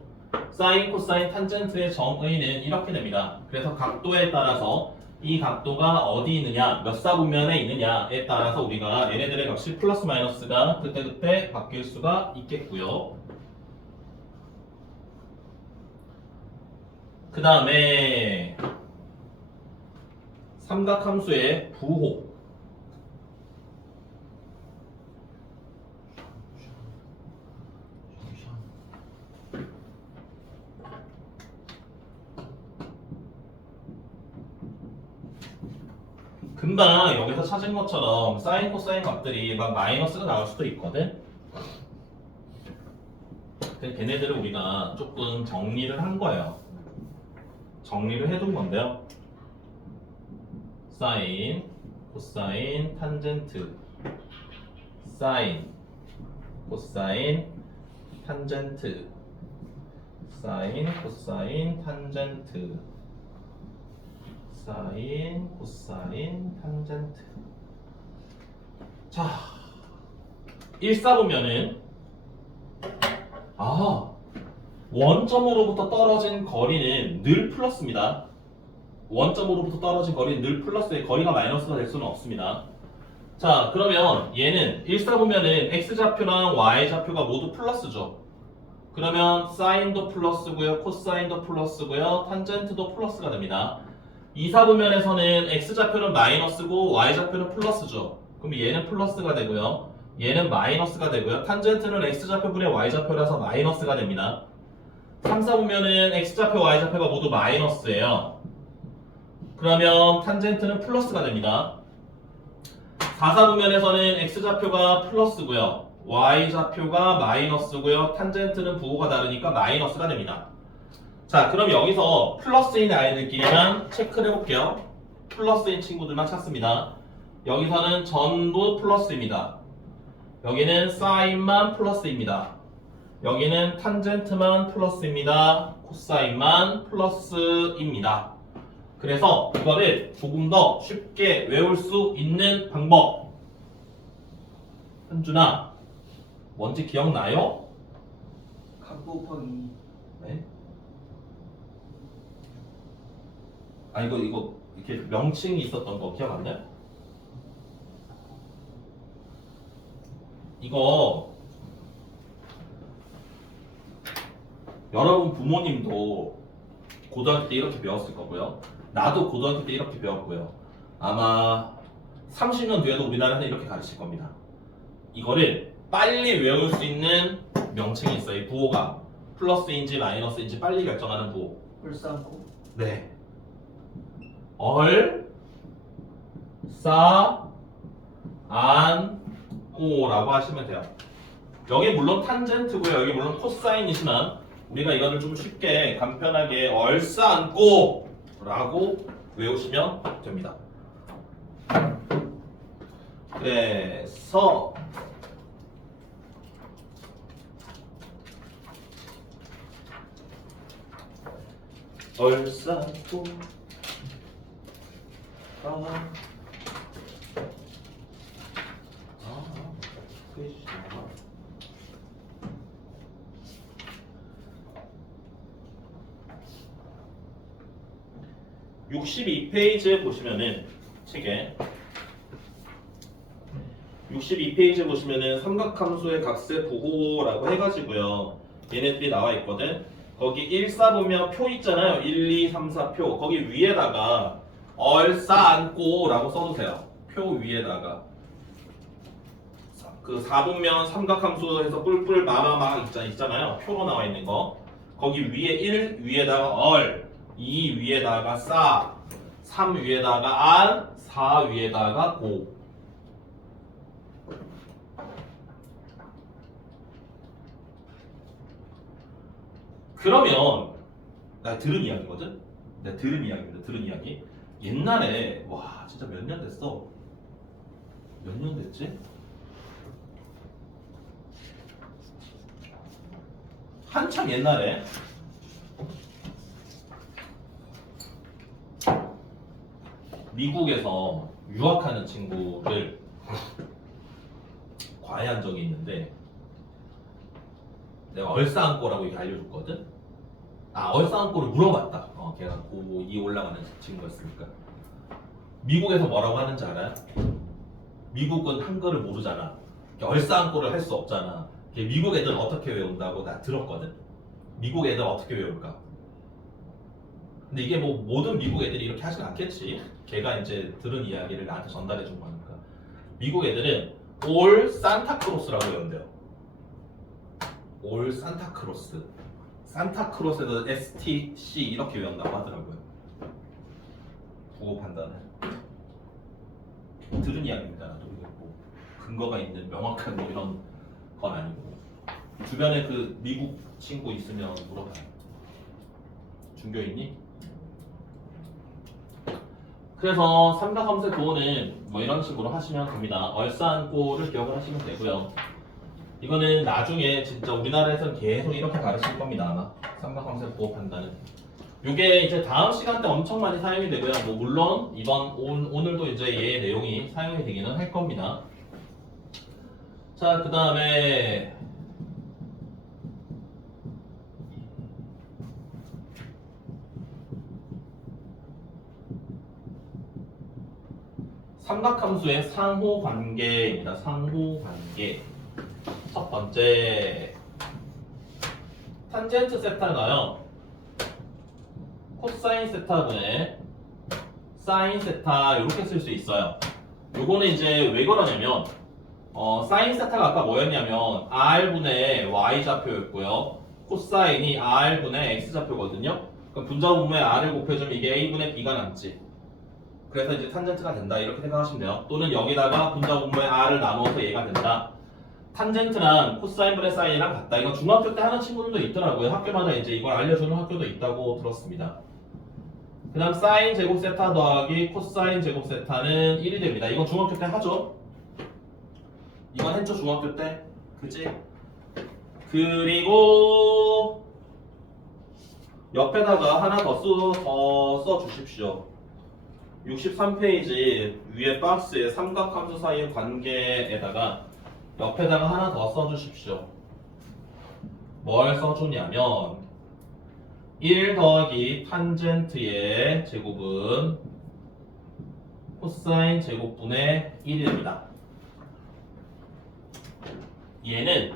사인, 코사인, 탄젠트의 정의는 이렇게 됩니다. 그래서 각도에 따라서 이 각도가 어디 있느냐, 몇 사분면에 있느냐에 따라서 우리가 얘네들의 값이 플러스 마이너스가 그때그때 바뀔 수가 있겠고요. 그 다음에 삼각함수의 부호. 금방 여기서 찾은 것처럼 사인, 코사인 값들이 막 마이너스가 나올 수도 있거든. 근데 걔네들을 우리가 조금 정리를 한 거예요. 정리를 해둔 건데요. 사인, 코사인, 탄젠트, 사인, 코사인, 탄젠트, 사인, 코사인, 탄젠트, 사인, 코사인, 탄젠트. 자, 1사 보면은 원점으로부터 떨어진 거리는 늘 플러스입니다. 원점으로부터 떨어진 거리는 늘 플러스에 거리가 마이너스가 될 수는 없습니다. 자, 그러면 얘는 1사 보면은 x좌표랑 y좌표가 모두 플러스죠. 그러면 사인도 플러스고요, 코사인도 플러스고요, 탄젠트도 플러스가 됩니다. 2사분면에서는 x좌표는 마이너스고 y좌표는 플러스죠. 그럼 얘는 플러스가 되고요. 얘는 마이너스가 되고요. 탄젠트는 x좌표분의 y좌표라서 마이너스가 됩니다. 3사분면은 x좌표, y좌표가 모두 마이너스예요. 그러면 탄젠트는 플러스가 됩니다. 4사분면에서는 x좌표가 플러스고요. y좌표가 마이너스고요. 탄젠트는 부호가 다르니까 마이너스가 됩니다. 자, 그럼 여기서 플러스인 아이들끼리만 체크를 해볼게요. 플러스인 친구들만 찾습니다. 여기서는 전부 플러스입니다. 여기는 사인만 플러스입니다. 여기는 탄젠트만 플러스입니다. 코사인만 플러스입니다. 그래서 이거를 조금 더 쉽게 외울 수 있는 방법. 현준아, 뭔지 기억나요? 각도 곱하기 네? 아, 이거 이렇게 명칭이 있었던 거 기억 안 나요? 이거 여러분 부모님도 고등학교 때 이렇게 배웠을 거고요. 나도 고등학교 때 이렇게 배웠고요. 아마 30년 뒤에도 우리나라는 이렇게 가르칠 겁니다. 이거를 빨리 외울 수 있는 명칭이 있어요. 이 부호가 플러스인지 마이너스인지 빨리 결정하는 부호. 불쌍고 네. 얼, 싸, 안, 꼬라고 하시면 돼요. 여기 물론 탄젠트고요. 여기 물론 코사인이지만 우리가 이거를 좀 쉽게 간편하게 얼싸안꼬라고 외우시면 됩니다. 그래서 얼싸안꼬 페이지가 62페이지에 보시면은 책에 62페이지에 보시면은 삼각함수의 값의 부호라고 해가지고요. 얘네들이 나와 있거든. 거기 1, 4 보면 표 있잖아요. 1, 2, 3, 4표. 거기 위에다가 얼싸안꼬라고 써주세요. 표 위에다가. 그 4분면 삼각함수에서 뿔뿔 마마마 있잖아요. 표로 나와 있는 거. 거기 위에 1 위에다가 얼, 2 위에다가 싸, 3 위에다가 안, 4 위에다가 고. 그러면 나 들은 이야기거든? 내가 들은 이야기입니다. 들은 이야기. 옛날에 와 진짜 몇 년 됐어? 몇 년 됐지? 한참 옛날에 미국에서 유학하는 친구를 과외한 적이 있는데 내가 얼싸안꼬라고 이렇게 알려줬거든? 아 얼싸안꼬를 물어봤다. 걔가 고2 올라가는 친구였으니까 미국에서 뭐라고 하는지 알아요? 미국은 한글을 모르잖아. 얼싸안꼬를 할 수 없잖아. 미국 애들은 어떻게 외운다고 나 들었거든? 미국 애들 어떻게 외울까? 근데 이게 뭐 모든 미국 애들이 이렇게 하진 않겠지. 걔가 이제 들은 이야기를 나한테 전달해 준 거니까. 미국 애들은 올 산타크로스라고 외운대요. 올 산타크로스. 산타크로스에도 STC 이렇게 외운다고 하더라고요. 국어 판단을. 들은 이야기입니다. 나도 이게 뭐 근거가 있는 명확한 뭐 이런 건 아니고. 주변에 그 미국 친구 있으면 물어봐요. 중교 있니? 그래서 삼각함수의 부호는 뭐 이런 식으로 하시면 됩니다. 얼싸안꼬를 기억을 하시면 되고요. 이거는 나중에 진짜 우리나라에서는 계속 이렇게 가르칠 겁니다. 아마 삼각함수의 부호 판단은. 이게 이제 다음 시간 때 엄청 많이 사용이 되고요. 뭐 물론 오늘도 이제 얘의 내용이 사용이 되기는 할 겁니다. 자, 그 다음에 삼각함수의 상호관계입니다. 상호관계. 첫 번째, 탄젠트 세타가요. 코사인 세타분의 사인 세타 이렇게 쓸 수 있어요. 요거는 이제 왜 그러냐면 사인 세타가 아까 뭐였냐면 R분의 Y좌표였고요. 코사인이 R분의 X좌표거든요. 그럼 분자분모에 R을 곱해주면 이게 A분의 B가 남지. 그래서 이제 탄젠트가 된다 이렇게 생각하시면 돼요. 또는 여기다가 분자분모에 R을 나누어서 얘가 된다. 탄젠트랑 코사인분의 사인이랑 같다. 이건 중학교 때 하는 친구들도 있더라고요. 학교마다 이제 이걸 알려주는 학교도 있다고 들었습니다. 그 다음 사인 제곱 세타 더하기 코사인 제곱 세타는 1이 됩니다. 이건 중학교 때 하죠. 이건 했죠 중학교 때. 그치? 그리고 옆에다가 하나 더 써주십시오. 63페이지 위에 박스에 삼각함수 사이의 관계에다가 옆에다가 하나 더 써주십시오. 뭘 써주냐면 1 더하기 탄젠트의 제곱은 코사인 제곱분의 1이 됩니다. 얘는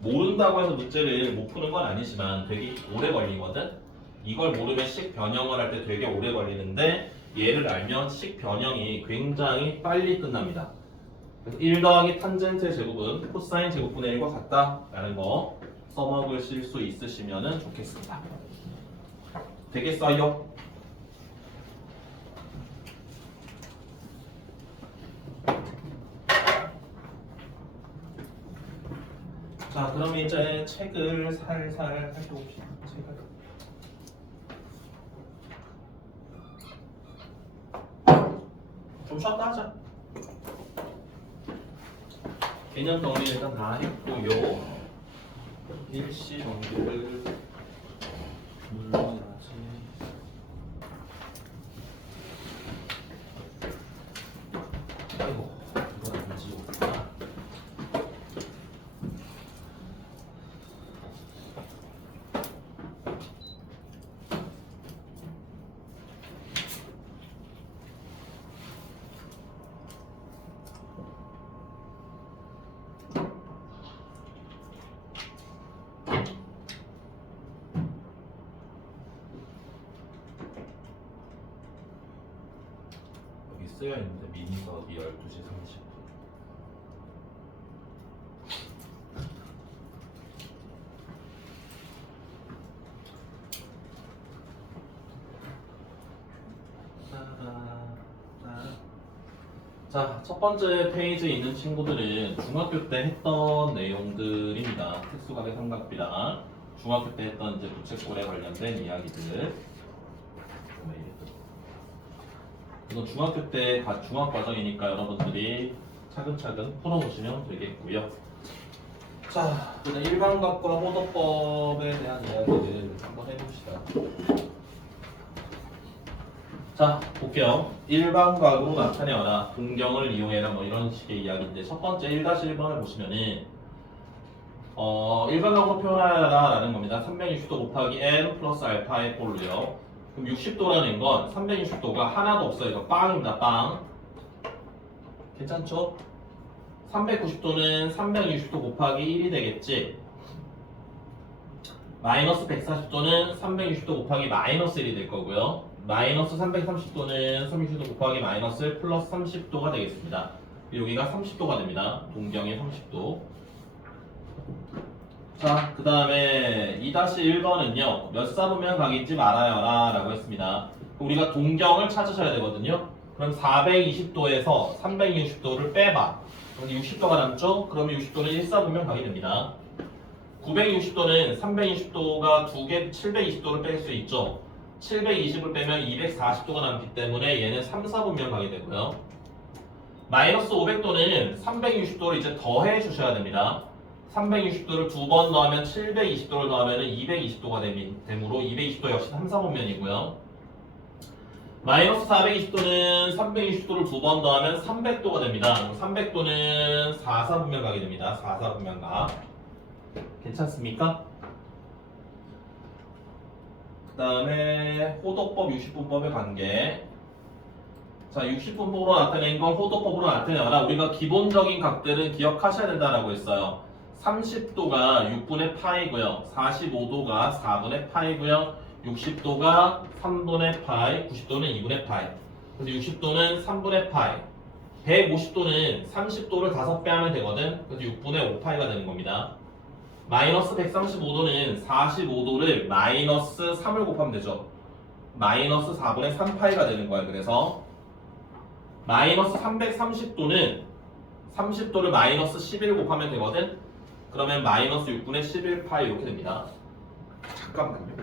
모른다고 해서 문제를 못 푸는 건 아니지만 되게 오래 걸리거든? 이걸 모르면 식 변형을 할 때 되게 오래 걸리는데 얘를 알면 식 변형이 굉장히 빨리 끝납니다. 그래서 1 더하기 탄젠트의 제곱은 코사인 제곱분의 1과 같다라는 거 써먹으실 수 있으시면 좋겠습니다. 되겠어요? 자, 그럼 이제 책을 살살 살펴봅시다. 책을. 좀 쉬었다 하자. 개념 정리 일단 다 했고요. 일시 정리를 눌러야지. 아이고, 이건 안 지웠구나. 여기 쓰여 있는데 미니석이 12시 30분. 자, 첫 번째 페이지에 있는 친구들은 중학교 때 했던 내용들입니다. 특수각의 삼각비랑 중학교 때 했던 이제 부채꼴에 관련된 이야기들. 이건 중학교 때 중학 과정이니까 여러분들이 차근차근 풀어보시면 되겠고요. 자, 그다음 일반각과 호도법에 대한 이야기를 한번 해봅시다. 자, 볼게요. 일반각으로 나타내어라. 동경을 이용해라. 뭐 이런 식의 이야기인데 첫 번째 1-1번을 보시면은 일반각으로 표현하라 라는 겁니다. 360도 곱하기 n 플러스 알파의 꼴로요. 그럼 60도라는 건 360도가 하나도 없어요. 이거 빵입니다. 빵. 괜찮죠? 390도는 360도 곱하기 1이 되겠지. 마이너스 140도는 360도 곱하기 마이너스 1이 될 거고요. 마이너스 330도는 360도 곱하기 마이너스 1 플러스 30도가 되겠습니다. 여기가 30도가 됩니다. 동경의 30도. 자, 그 다음에 2-1번은요. 몇 사분면 각인지 말하여라 라고 했습니다. 우리가 동경을 찾으셔야 되거든요. 그럼 420도에서 360도를 빼봐. 그럼 60도가 남죠? 그러면 60도는 1사분면 각이 됩니다. 960도는 320도가 2개 720도를 뺄 수 있죠. 720을 빼면 240도가 남기 때문에 얘는 3, 4분면 각이 되고요. 마이너스 500도는 360도를 이제 더해 주셔야 됩니다. 360도를 두 번 더하면 720도를 더하면 220도가 되므로 220도 역시 3, 4분면이고요. 마이너스 420도는 320도를 두 번 더하면 300도가 됩니다. 300도는 4, 4분면 각이 됩니다. 4, 4분면 각. 괜찮습니까? 그 다음에 호도법, 60분법의 관계. 자, 60분법으로 나타낸 걸 호도법으로 나타내라. 우리가 기본적인 각들은 기억하셔야 된다라고 했어요. 30도가 6분의 파이고요. 45도가 4분의 파이고요. 60도가 3분의 파이, 90도는 2분의 파이. 그래서 60도는 3분의 파이. 150도는 30도를 5배 하면 되거든. 그래서 6분의 5파이가 되는 겁니다. 마이너스 135도는 45도를 마이너스 3을 곱하면 되죠. 마이너스 4분의 3파이가 되는 거야. 그래서 마이너스 330도는 30도를 마이너스 11 곱하면 되거든. 그러면 마이너스 6분의 11파이 이렇게 됩니다. 잠깐만요.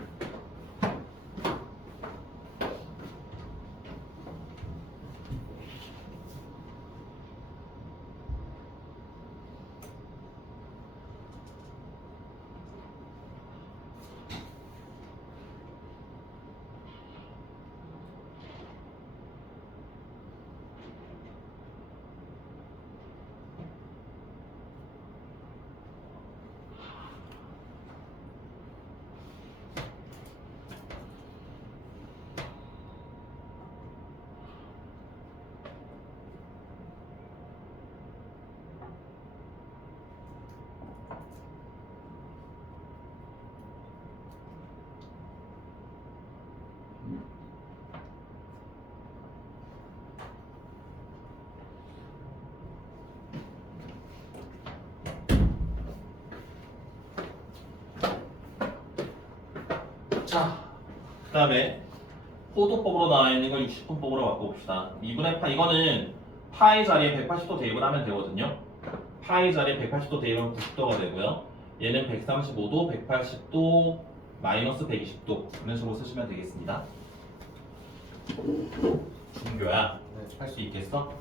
자, 그 다음에 호도법으로 나와 있는 걸 60분법으로 바꿔봅시다. 2분의 파, 이거는 파이 자리에 180도 대입을 하면 되거든요. 파이 자리에 180도 대입하면 90도가 되고요. 얘는 135도, 180도, 마이너스 120도 이런 식으로 쓰시면 되겠습니다. 준교야, 할 수 있겠어?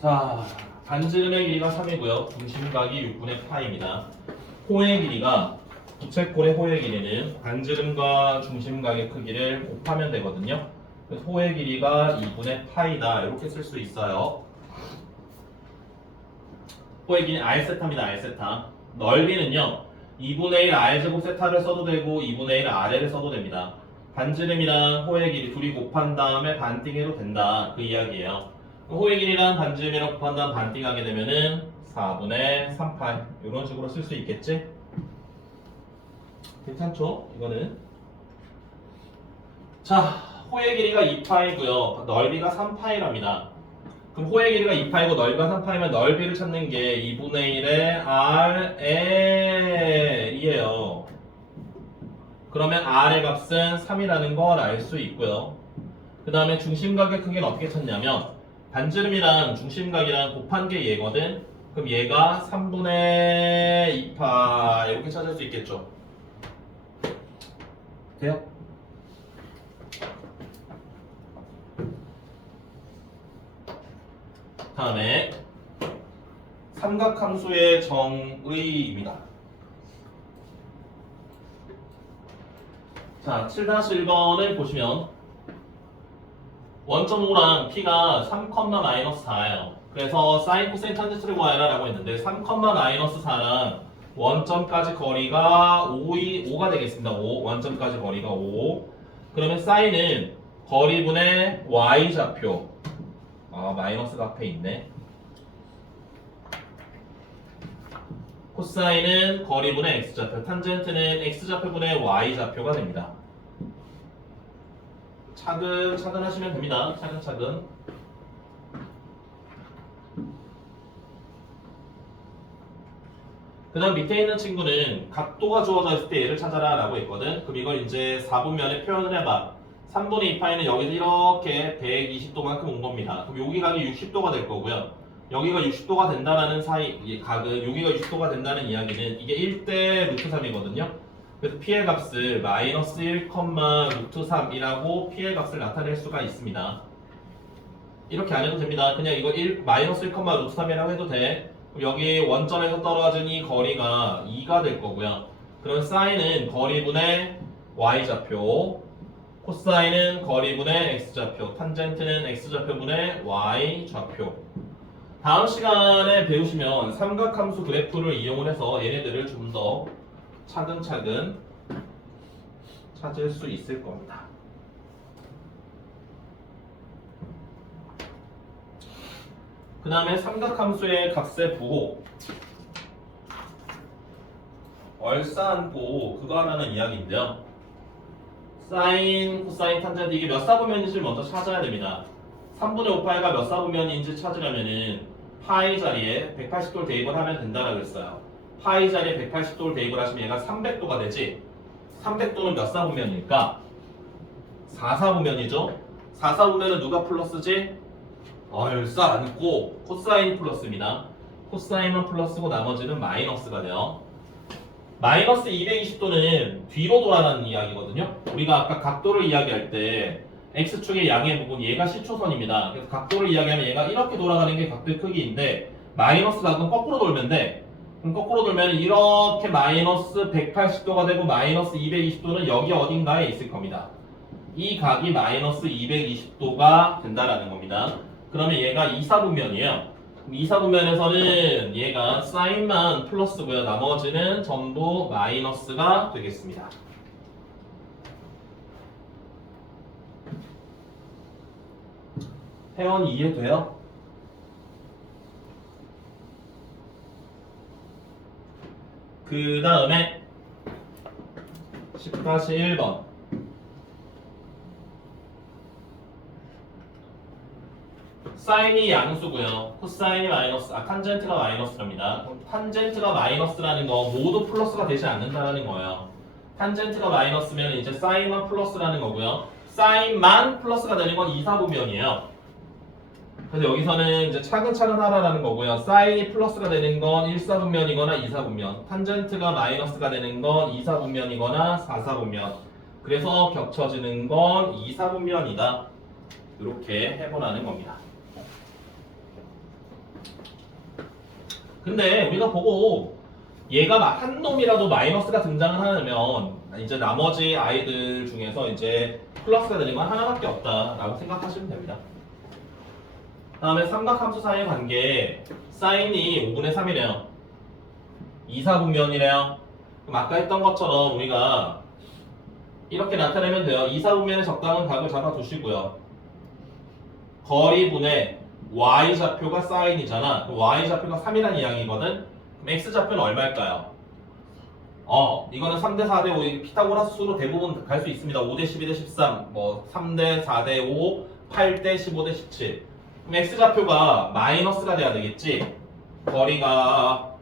자, 반지름의 길이가 3이고요. 중심각이 6분의 파입니다. 호의 길이가 부채꼴의 호의 길이는 반지름과 중심각의 크기를 곱하면 되거든요. 그래서 호의 길이가 2분의 파이다 이렇게 쓸 수 있어요. 호의 길이 R세타입니다. R세타. 넓이는요 2분의 1 R제곱 세타를 써도 되고 2분의 1 R을 써도 됩니다. 반지름이랑 호의 길이 둘이 곱한 다음에 반띵해도 된다 그 이야기예요. 호의 길이랑 반지름이랑 곱한 다음 반띵하게 되면은 4분의 3파이 이런 식으로 쓸 수 있겠지? 괜찮죠? 이거는 자, 호의 길이가 2파이고요 넓이가 3파이랍니다. 그럼 호의 길이가 2파이고 넓이가 3파이면 넓이를 찾는 게 2분의 1의 R이에요. 그러면 R의 값은 3이라는 걸 알 수 있고요. 그 다음에 중심각의 크기는 어떻게 찾냐면 반지름이랑 중심각이랑 곱한 게 얘거든. 그럼 얘가 3분의 2파 이렇게 찾을 수 있겠죠. 돼요? 다음에 삼각함수의 정의입니다. 자, 7-1번을 보시면 원점5랑 P가 3,-4예요. 그래서 사인, 코사인, 탄젠트를 구하라 라고 했는데 3,-4랑 원점까지 거리가 5가 되겠습니다. 5. 원점까지 거리가 5. 그러면 사인은 거리분의 Y좌표. 마이너스가 앞에 있네. 코사인은 거리분의 X좌표. 탄젠트는 X좌표분의 Y좌표가 됩니다. 차근차근 하시면 됩니다. 차근차근. 그 다음 밑에 있는 친구는 각도가 주어져 있을 때 얘를 찾아라 라고 했거든. 그럼 이걸 이제 4분면에 표현을 해봐. 3분의 2파이는 여기서 이렇게 120도만큼 온 겁니다. 그럼 여기 각이 60도가 될 거고요. 여기가 60도가 된다는 각은 여기가 60도가 된다는 이야기는 이게 1대 루트 3이거든요. 그래서 P의 값을 마이너스 1, 루트 3이라고 P의 값을 나타낼 수가 있습니다. 이렇게 안 해도 됩니다. 그냥 이거 마이너스 1, 루트 3이라고 해도 돼. 그럼 여기 원점에서 떨어진 이 거리가 2가 될 거고요. 그럼 사인은 거리분의 Y좌표, 코사인은 거리분의 X좌표, 탄젠트는 X좌표분의 Y좌표. 다음 시간에 배우시면 삼각함수 그래프를 이용을 해서 얘네들을 좀 더 차근차근 찾을 수 있을 겁니다. 그 다음에 삼각함수의 값의 부호 얼싸안고 그거 하라는 이야기인데요. 사인, 코사인, 탄젠트 이게 몇 사분면인지를 먼저 찾아야 됩니다. 3분의 5파이가 몇 사분면인지 찾으려면은 파이 자리에 180도를 대입을 하면 된다라고 했어요. 파이 자리에 180도를 대입을 하시면 얘가 300도가 되지. 300도는 몇 사분면일까? 4사분면이죠. 4사분면은 누가 플러스지? 얼싸안고 코사인이 플러스입니다. 코사인만 플러스고 나머지는 마이너스가 돼요. 마이너스 220도는 뒤로 돌아가는 이야기거든요. 우리가 아까 각도를 이야기할 때 X축의 양의 부분 얘가 시초선입니다. 그래서 각도를 이야기하면 얘가 이렇게 돌아가는 게 각도의 크기인데 마이너스 각은 거꾸로 돌면 돼. 그럼 거꾸로 돌면 이렇게 마이너스 180도가 되고 마이너스 220도는 여기 어딘가에 있을 겁니다. 이 각이 마이너스 220도가 된다라는 겁니다. 그러면 얘가 2사분면이에요. 2사분면에서는 얘가 사인만 플러스고요. 나머지는 전부 마이너스가 되겠습니다. 회원 이해돼요? 그 다음에 10-1번 사인이 양수고요. 코사인이 마이너스, 탄젠트가 마이너스랍니다. 탄젠트가 마이너스라는 거 모두 플러스가 되지 않는다는 거예요. 탄젠트가 마이너스면 이제 사인만 플러스라는 거고요. 사인만 플러스가 되는 건 2사분면이에요. 그래서 여기서는 이제 차근차근 하라라는 거고요. 사인이 플러스가 되는 건 1사분면이거나 2사분면, 탄젠트가 마이너스가 되는 건 2사분면이거나 4사분면. 그래서 겹쳐지는 건 2사분면이다. 이렇게 해보라는 겁니다. 근데 우리가 보고 얘가 한 놈이라도 마이너스가 등장을 하면 이제 나머지 아이들 중에서 이제 플러스가 되는 건 하나밖에 없다라고 생각하시면 됩니다. 다음에 삼각함수 사이의 관계 사인이 5분의 3이래요. 2사분면이래요. 그럼 아까 했던 것처럼 우리가 이렇게 나타내면 돼요. 2사분면의 적당한 각을 잡아두시고요. 거리분의 y좌표가 사인이잖아. y좌표가 3이라는 이야기거든. 그럼 x좌표는 얼마일까요? 이거는 3대 4대 5 피타고라스 수로 대부분 갈 수 있습니다. 5대 12대 13, 뭐 3대 4대 5, 8대 15대 17. 그럼 x좌표가 마이너스가 돼야 되겠지. 거리가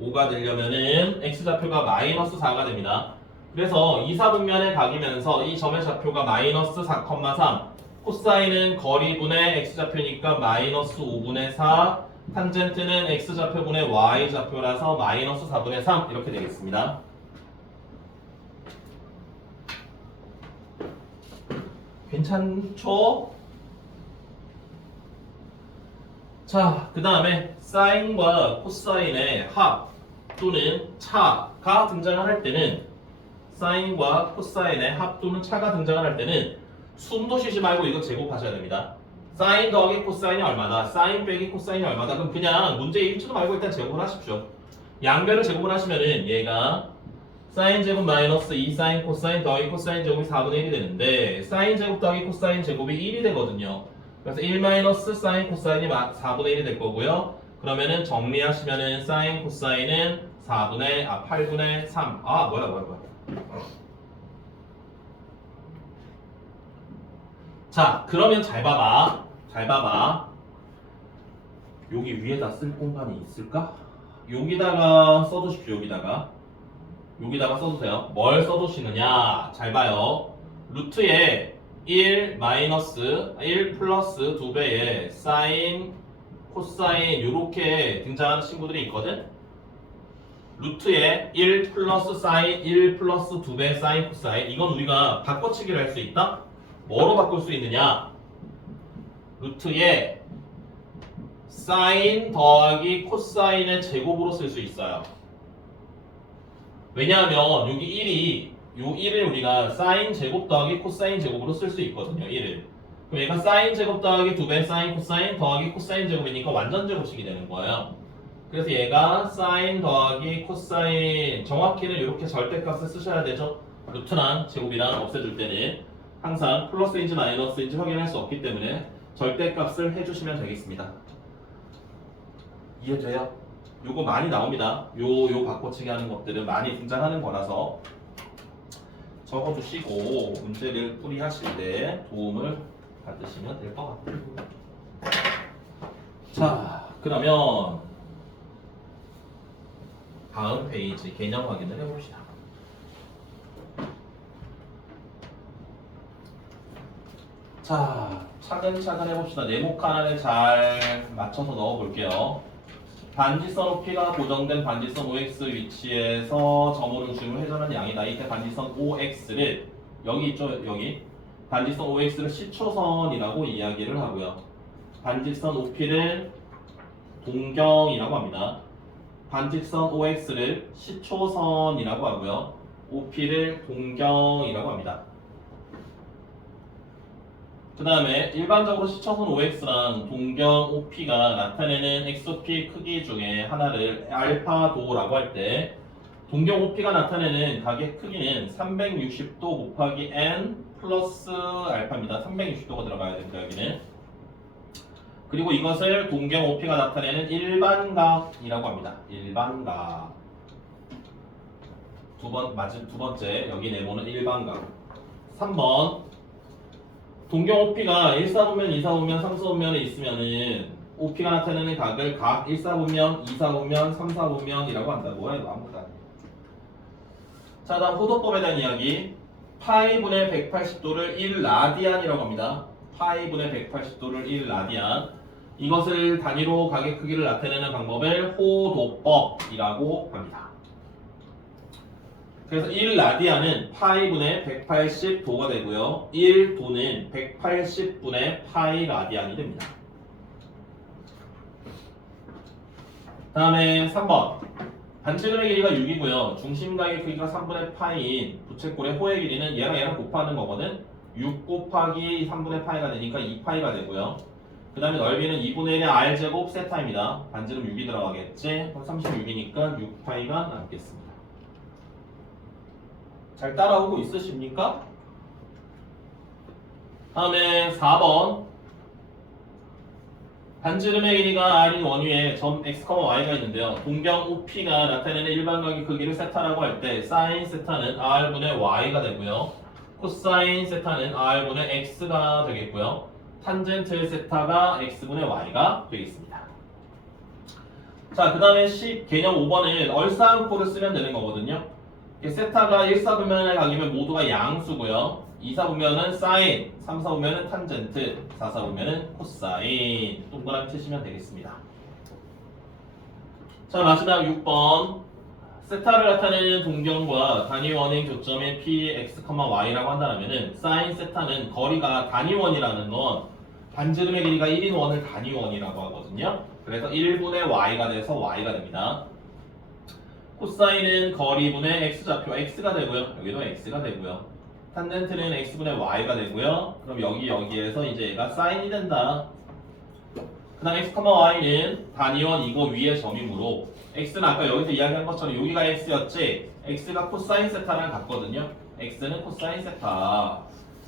5가 되려면은 x좌표가 마이너스 4가 됩니다. 그래서 2사분면의 각이면서 이 점의 좌표가 마이너스 4,3, 코사인은 거리분의 x좌표니까 마이너스 5분의 4, 탄젠트는 x좌표분의 y좌표라서 마이너스 4분의 3 이렇게 되겠습니다. 괜찮죠? 자, 그 다음에 사인과 코사인의 합 또는 차가 등장을 할 때는 사인과 코사인의 합 또는 차가 등장을 할 때는 숨도 쉬지 말고 이거 제곱하셔야 됩니다. 사인 더하기 코사인이 얼마다? 사인 빼기 코사인이 얼마다? 그럼 그냥 문제 읽지도 말고 일단 제곱을 하십시오. 양변을 제곱을 하시면은 얘가 사인 제곱 마이너스 2 사인 코사인 더하기 코사인 제곱이 4분의 1이 되는데 사인 제곱 더하기 코사인 제곱이 1이 되거든요. 그래서 1 마이너스 사인 코사인이 4분의 1이 될 거고요. 그러면은 정리하시면은 사인 코사인은 8분의 3. 뭐야. 자, 그러면 잘 봐봐. 여기 위에다 쓸 공간이 있을까? 여기다가 써두십시오. 여기다가 써두세요. 뭘 써두시느냐? 잘 봐요. 루트에 1 마이너스 1 플러스 2배의 사인, 코사인 이렇게 등장하는 친구들이 있거든? 루트에 1 플러스 사인, 1 플러스 2배 사인, 코사인 이건 우리가 바꿔치기를 할 수 있다? 뭐로 바꿀 수 있느냐? 루트에 사인 더하기 코사인의 제곱으로 쓸 수 있어요. 왜냐하면 여기 1을 우리가 사인 제곱 더하기 코사인 제곱으로 쓸 수 있거든요. 1을. 그럼 얘가 사인 제곱 더하기 2배 사인 코사인 더하기 코사인 제곱이니까 완전 제곱식이 되는 거예요. 그래서 얘가 사인 더하기 코사인 정확히는 이렇게 절대값을 쓰셔야 되죠. 루트랑 제곱이랑 없애줄 때는 항상 플러스인지 마이너스인지 확인할 수 없기 때문에 절대값을 해주시면 되겠습니다. 이해돼요? 요거 많이 나옵니다. 요 바꿔치기 하는 것들은 많이 등장하는 거라서 적어두시고 문제를 풀이하실 때 도움을 받으시면 될 것 같아요. 자, 그러면 다음 페이지 개념 확인을 해봅시다. 자, 차근차근 해봅시다. 네모 칸을 잘 맞춰서 넣어볼게요. 반지선 높이가 고정된 반지선 OX 위치에서 점호를 중으로 회전한 양이다. 이때 반지선 OX를 여기 있죠? 여기 반지선 OX를 시초선이라고 이야기를 하고요. 반지선 OP를 동경이라고 합니다. 반지선 OX를 시초선이라고 하고요. OP를 동경이라고 합니다. 그 다음에 일반적으로 시초선 OX랑 동경 OP가 나타내는 XOP 크기 중에 하나를 알파도라고 할 때 동경 OP가 나타내는 각의 크기는 360도 곱하기 n 플러스 알파입니다. 360도가 들어가야 됩니다. 여기는. 그리고 이것을 동경 OP가 나타내는 일반각이라고 합니다. 일반각. 두 번째 여기 네모는 일반각. 3번 동경 OP가 1사분면, 2사분면, 3사분면에 있으면은 OP가 나타내는 각을 각 1사분면, 2사분면, 3사분면이라고 한다고 해요. 아무것도 아니에요. 자, 다음 호도법에 대한 이야기. 파이분의 180도를 1라디안이라고 합니다. 파이분의 180도를 1라디안. 이것을 단위로 가격 크기를 나타내는 방법을 호도법이라고 합니다. 그래서 1라디안은 파이분의 180도가 되고요. 1도는 180분의 파이 라디안이 됩니다. 다음에 3번. 반지름의 길이가 6이고요. 중심각의 크기가 3분의 파이인 부채꼴의 호의 길이는 얘랑 곱하는 거거든. 6 곱하기 3분의 파이가 되니까 2파이가 되고요. 그 다음에 넓이는 2분의 1의 r제곱 세타입니다. 반지름 6이 들어가겠지? 그럼 36이니까 6파이가 남겠습니다. 잘 따라오고 있으십니까? 다음에 4번. 반지름의 길이가 r인 원위에 점 x, y가 있는데요. 동경 OP가 나타내는 일반각의 크기를 세타라고 할 때 사인 세타는 r분의 y가 되고요. 코사인 세타는 r분의 x가 되겠고요. 탄젠트 세타가 x분의 y가 되겠습니다. 자, 그 다음에 개념 5번은 얼싸안코를 쓰면 되는 거거든요. 세타가 1사분면에 가기면 모두가 양수고요. 2사분면은 사인, 3사분면은 탄젠트, 4사분면은 코사인. 동그라미 치시면 되겠습니다. 자, 마지막 6번. 세타를 나타내는 동경과 단위 원행 교점의 px, y라고 한다면은 사인 세타는 거리가 단위원이라는 건 반지름의 길이가 1인 원을 단위원이라고 하거든요. 그래서 1분의 y가 돼서 y가 됩니다. 코사인은 거리분의 x좌표 x가 되고요. 여기도 x가 되고요. 탄젠트는 x분의 y가 되고요. 그럼 여기에서 이제 얘가 사인이 된다. 그 다음 x, y는 단위원 이거 위에 점이므로 x는 아까 여기서 이야기한 것처럼 여기가 x였지 x가 코사인 세타랑 같거든요. x는 코사인 세타.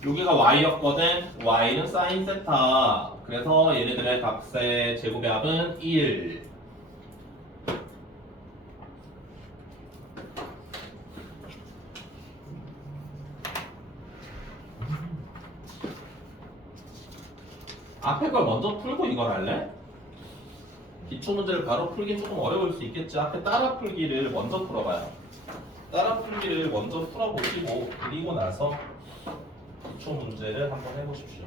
여기가 y였거든. y는 사인 세타. 그래서 얘네들의 값의 제곱의 합은 1. 앞에 걸 먼저 풀고 이걸 할래? 기초 문제를 바로 풀긴 조금 어려울 수 있겠지. 앞에 따라 풀기를 먼저 풀어봐요. 따라 풀기를 먼저 풀어보시고 그리고 나서 기초 문제를 한번 해보십시오.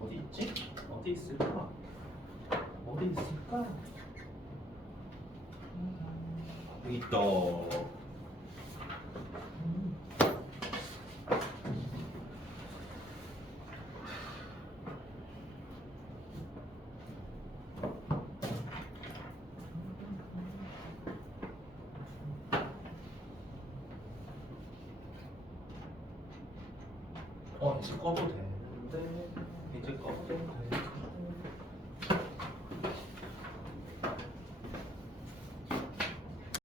어디 있지? 어디 있을까? 어디 있을까? 여기 있다. 이제 꺼도 되는데 이제 꺼도 되는데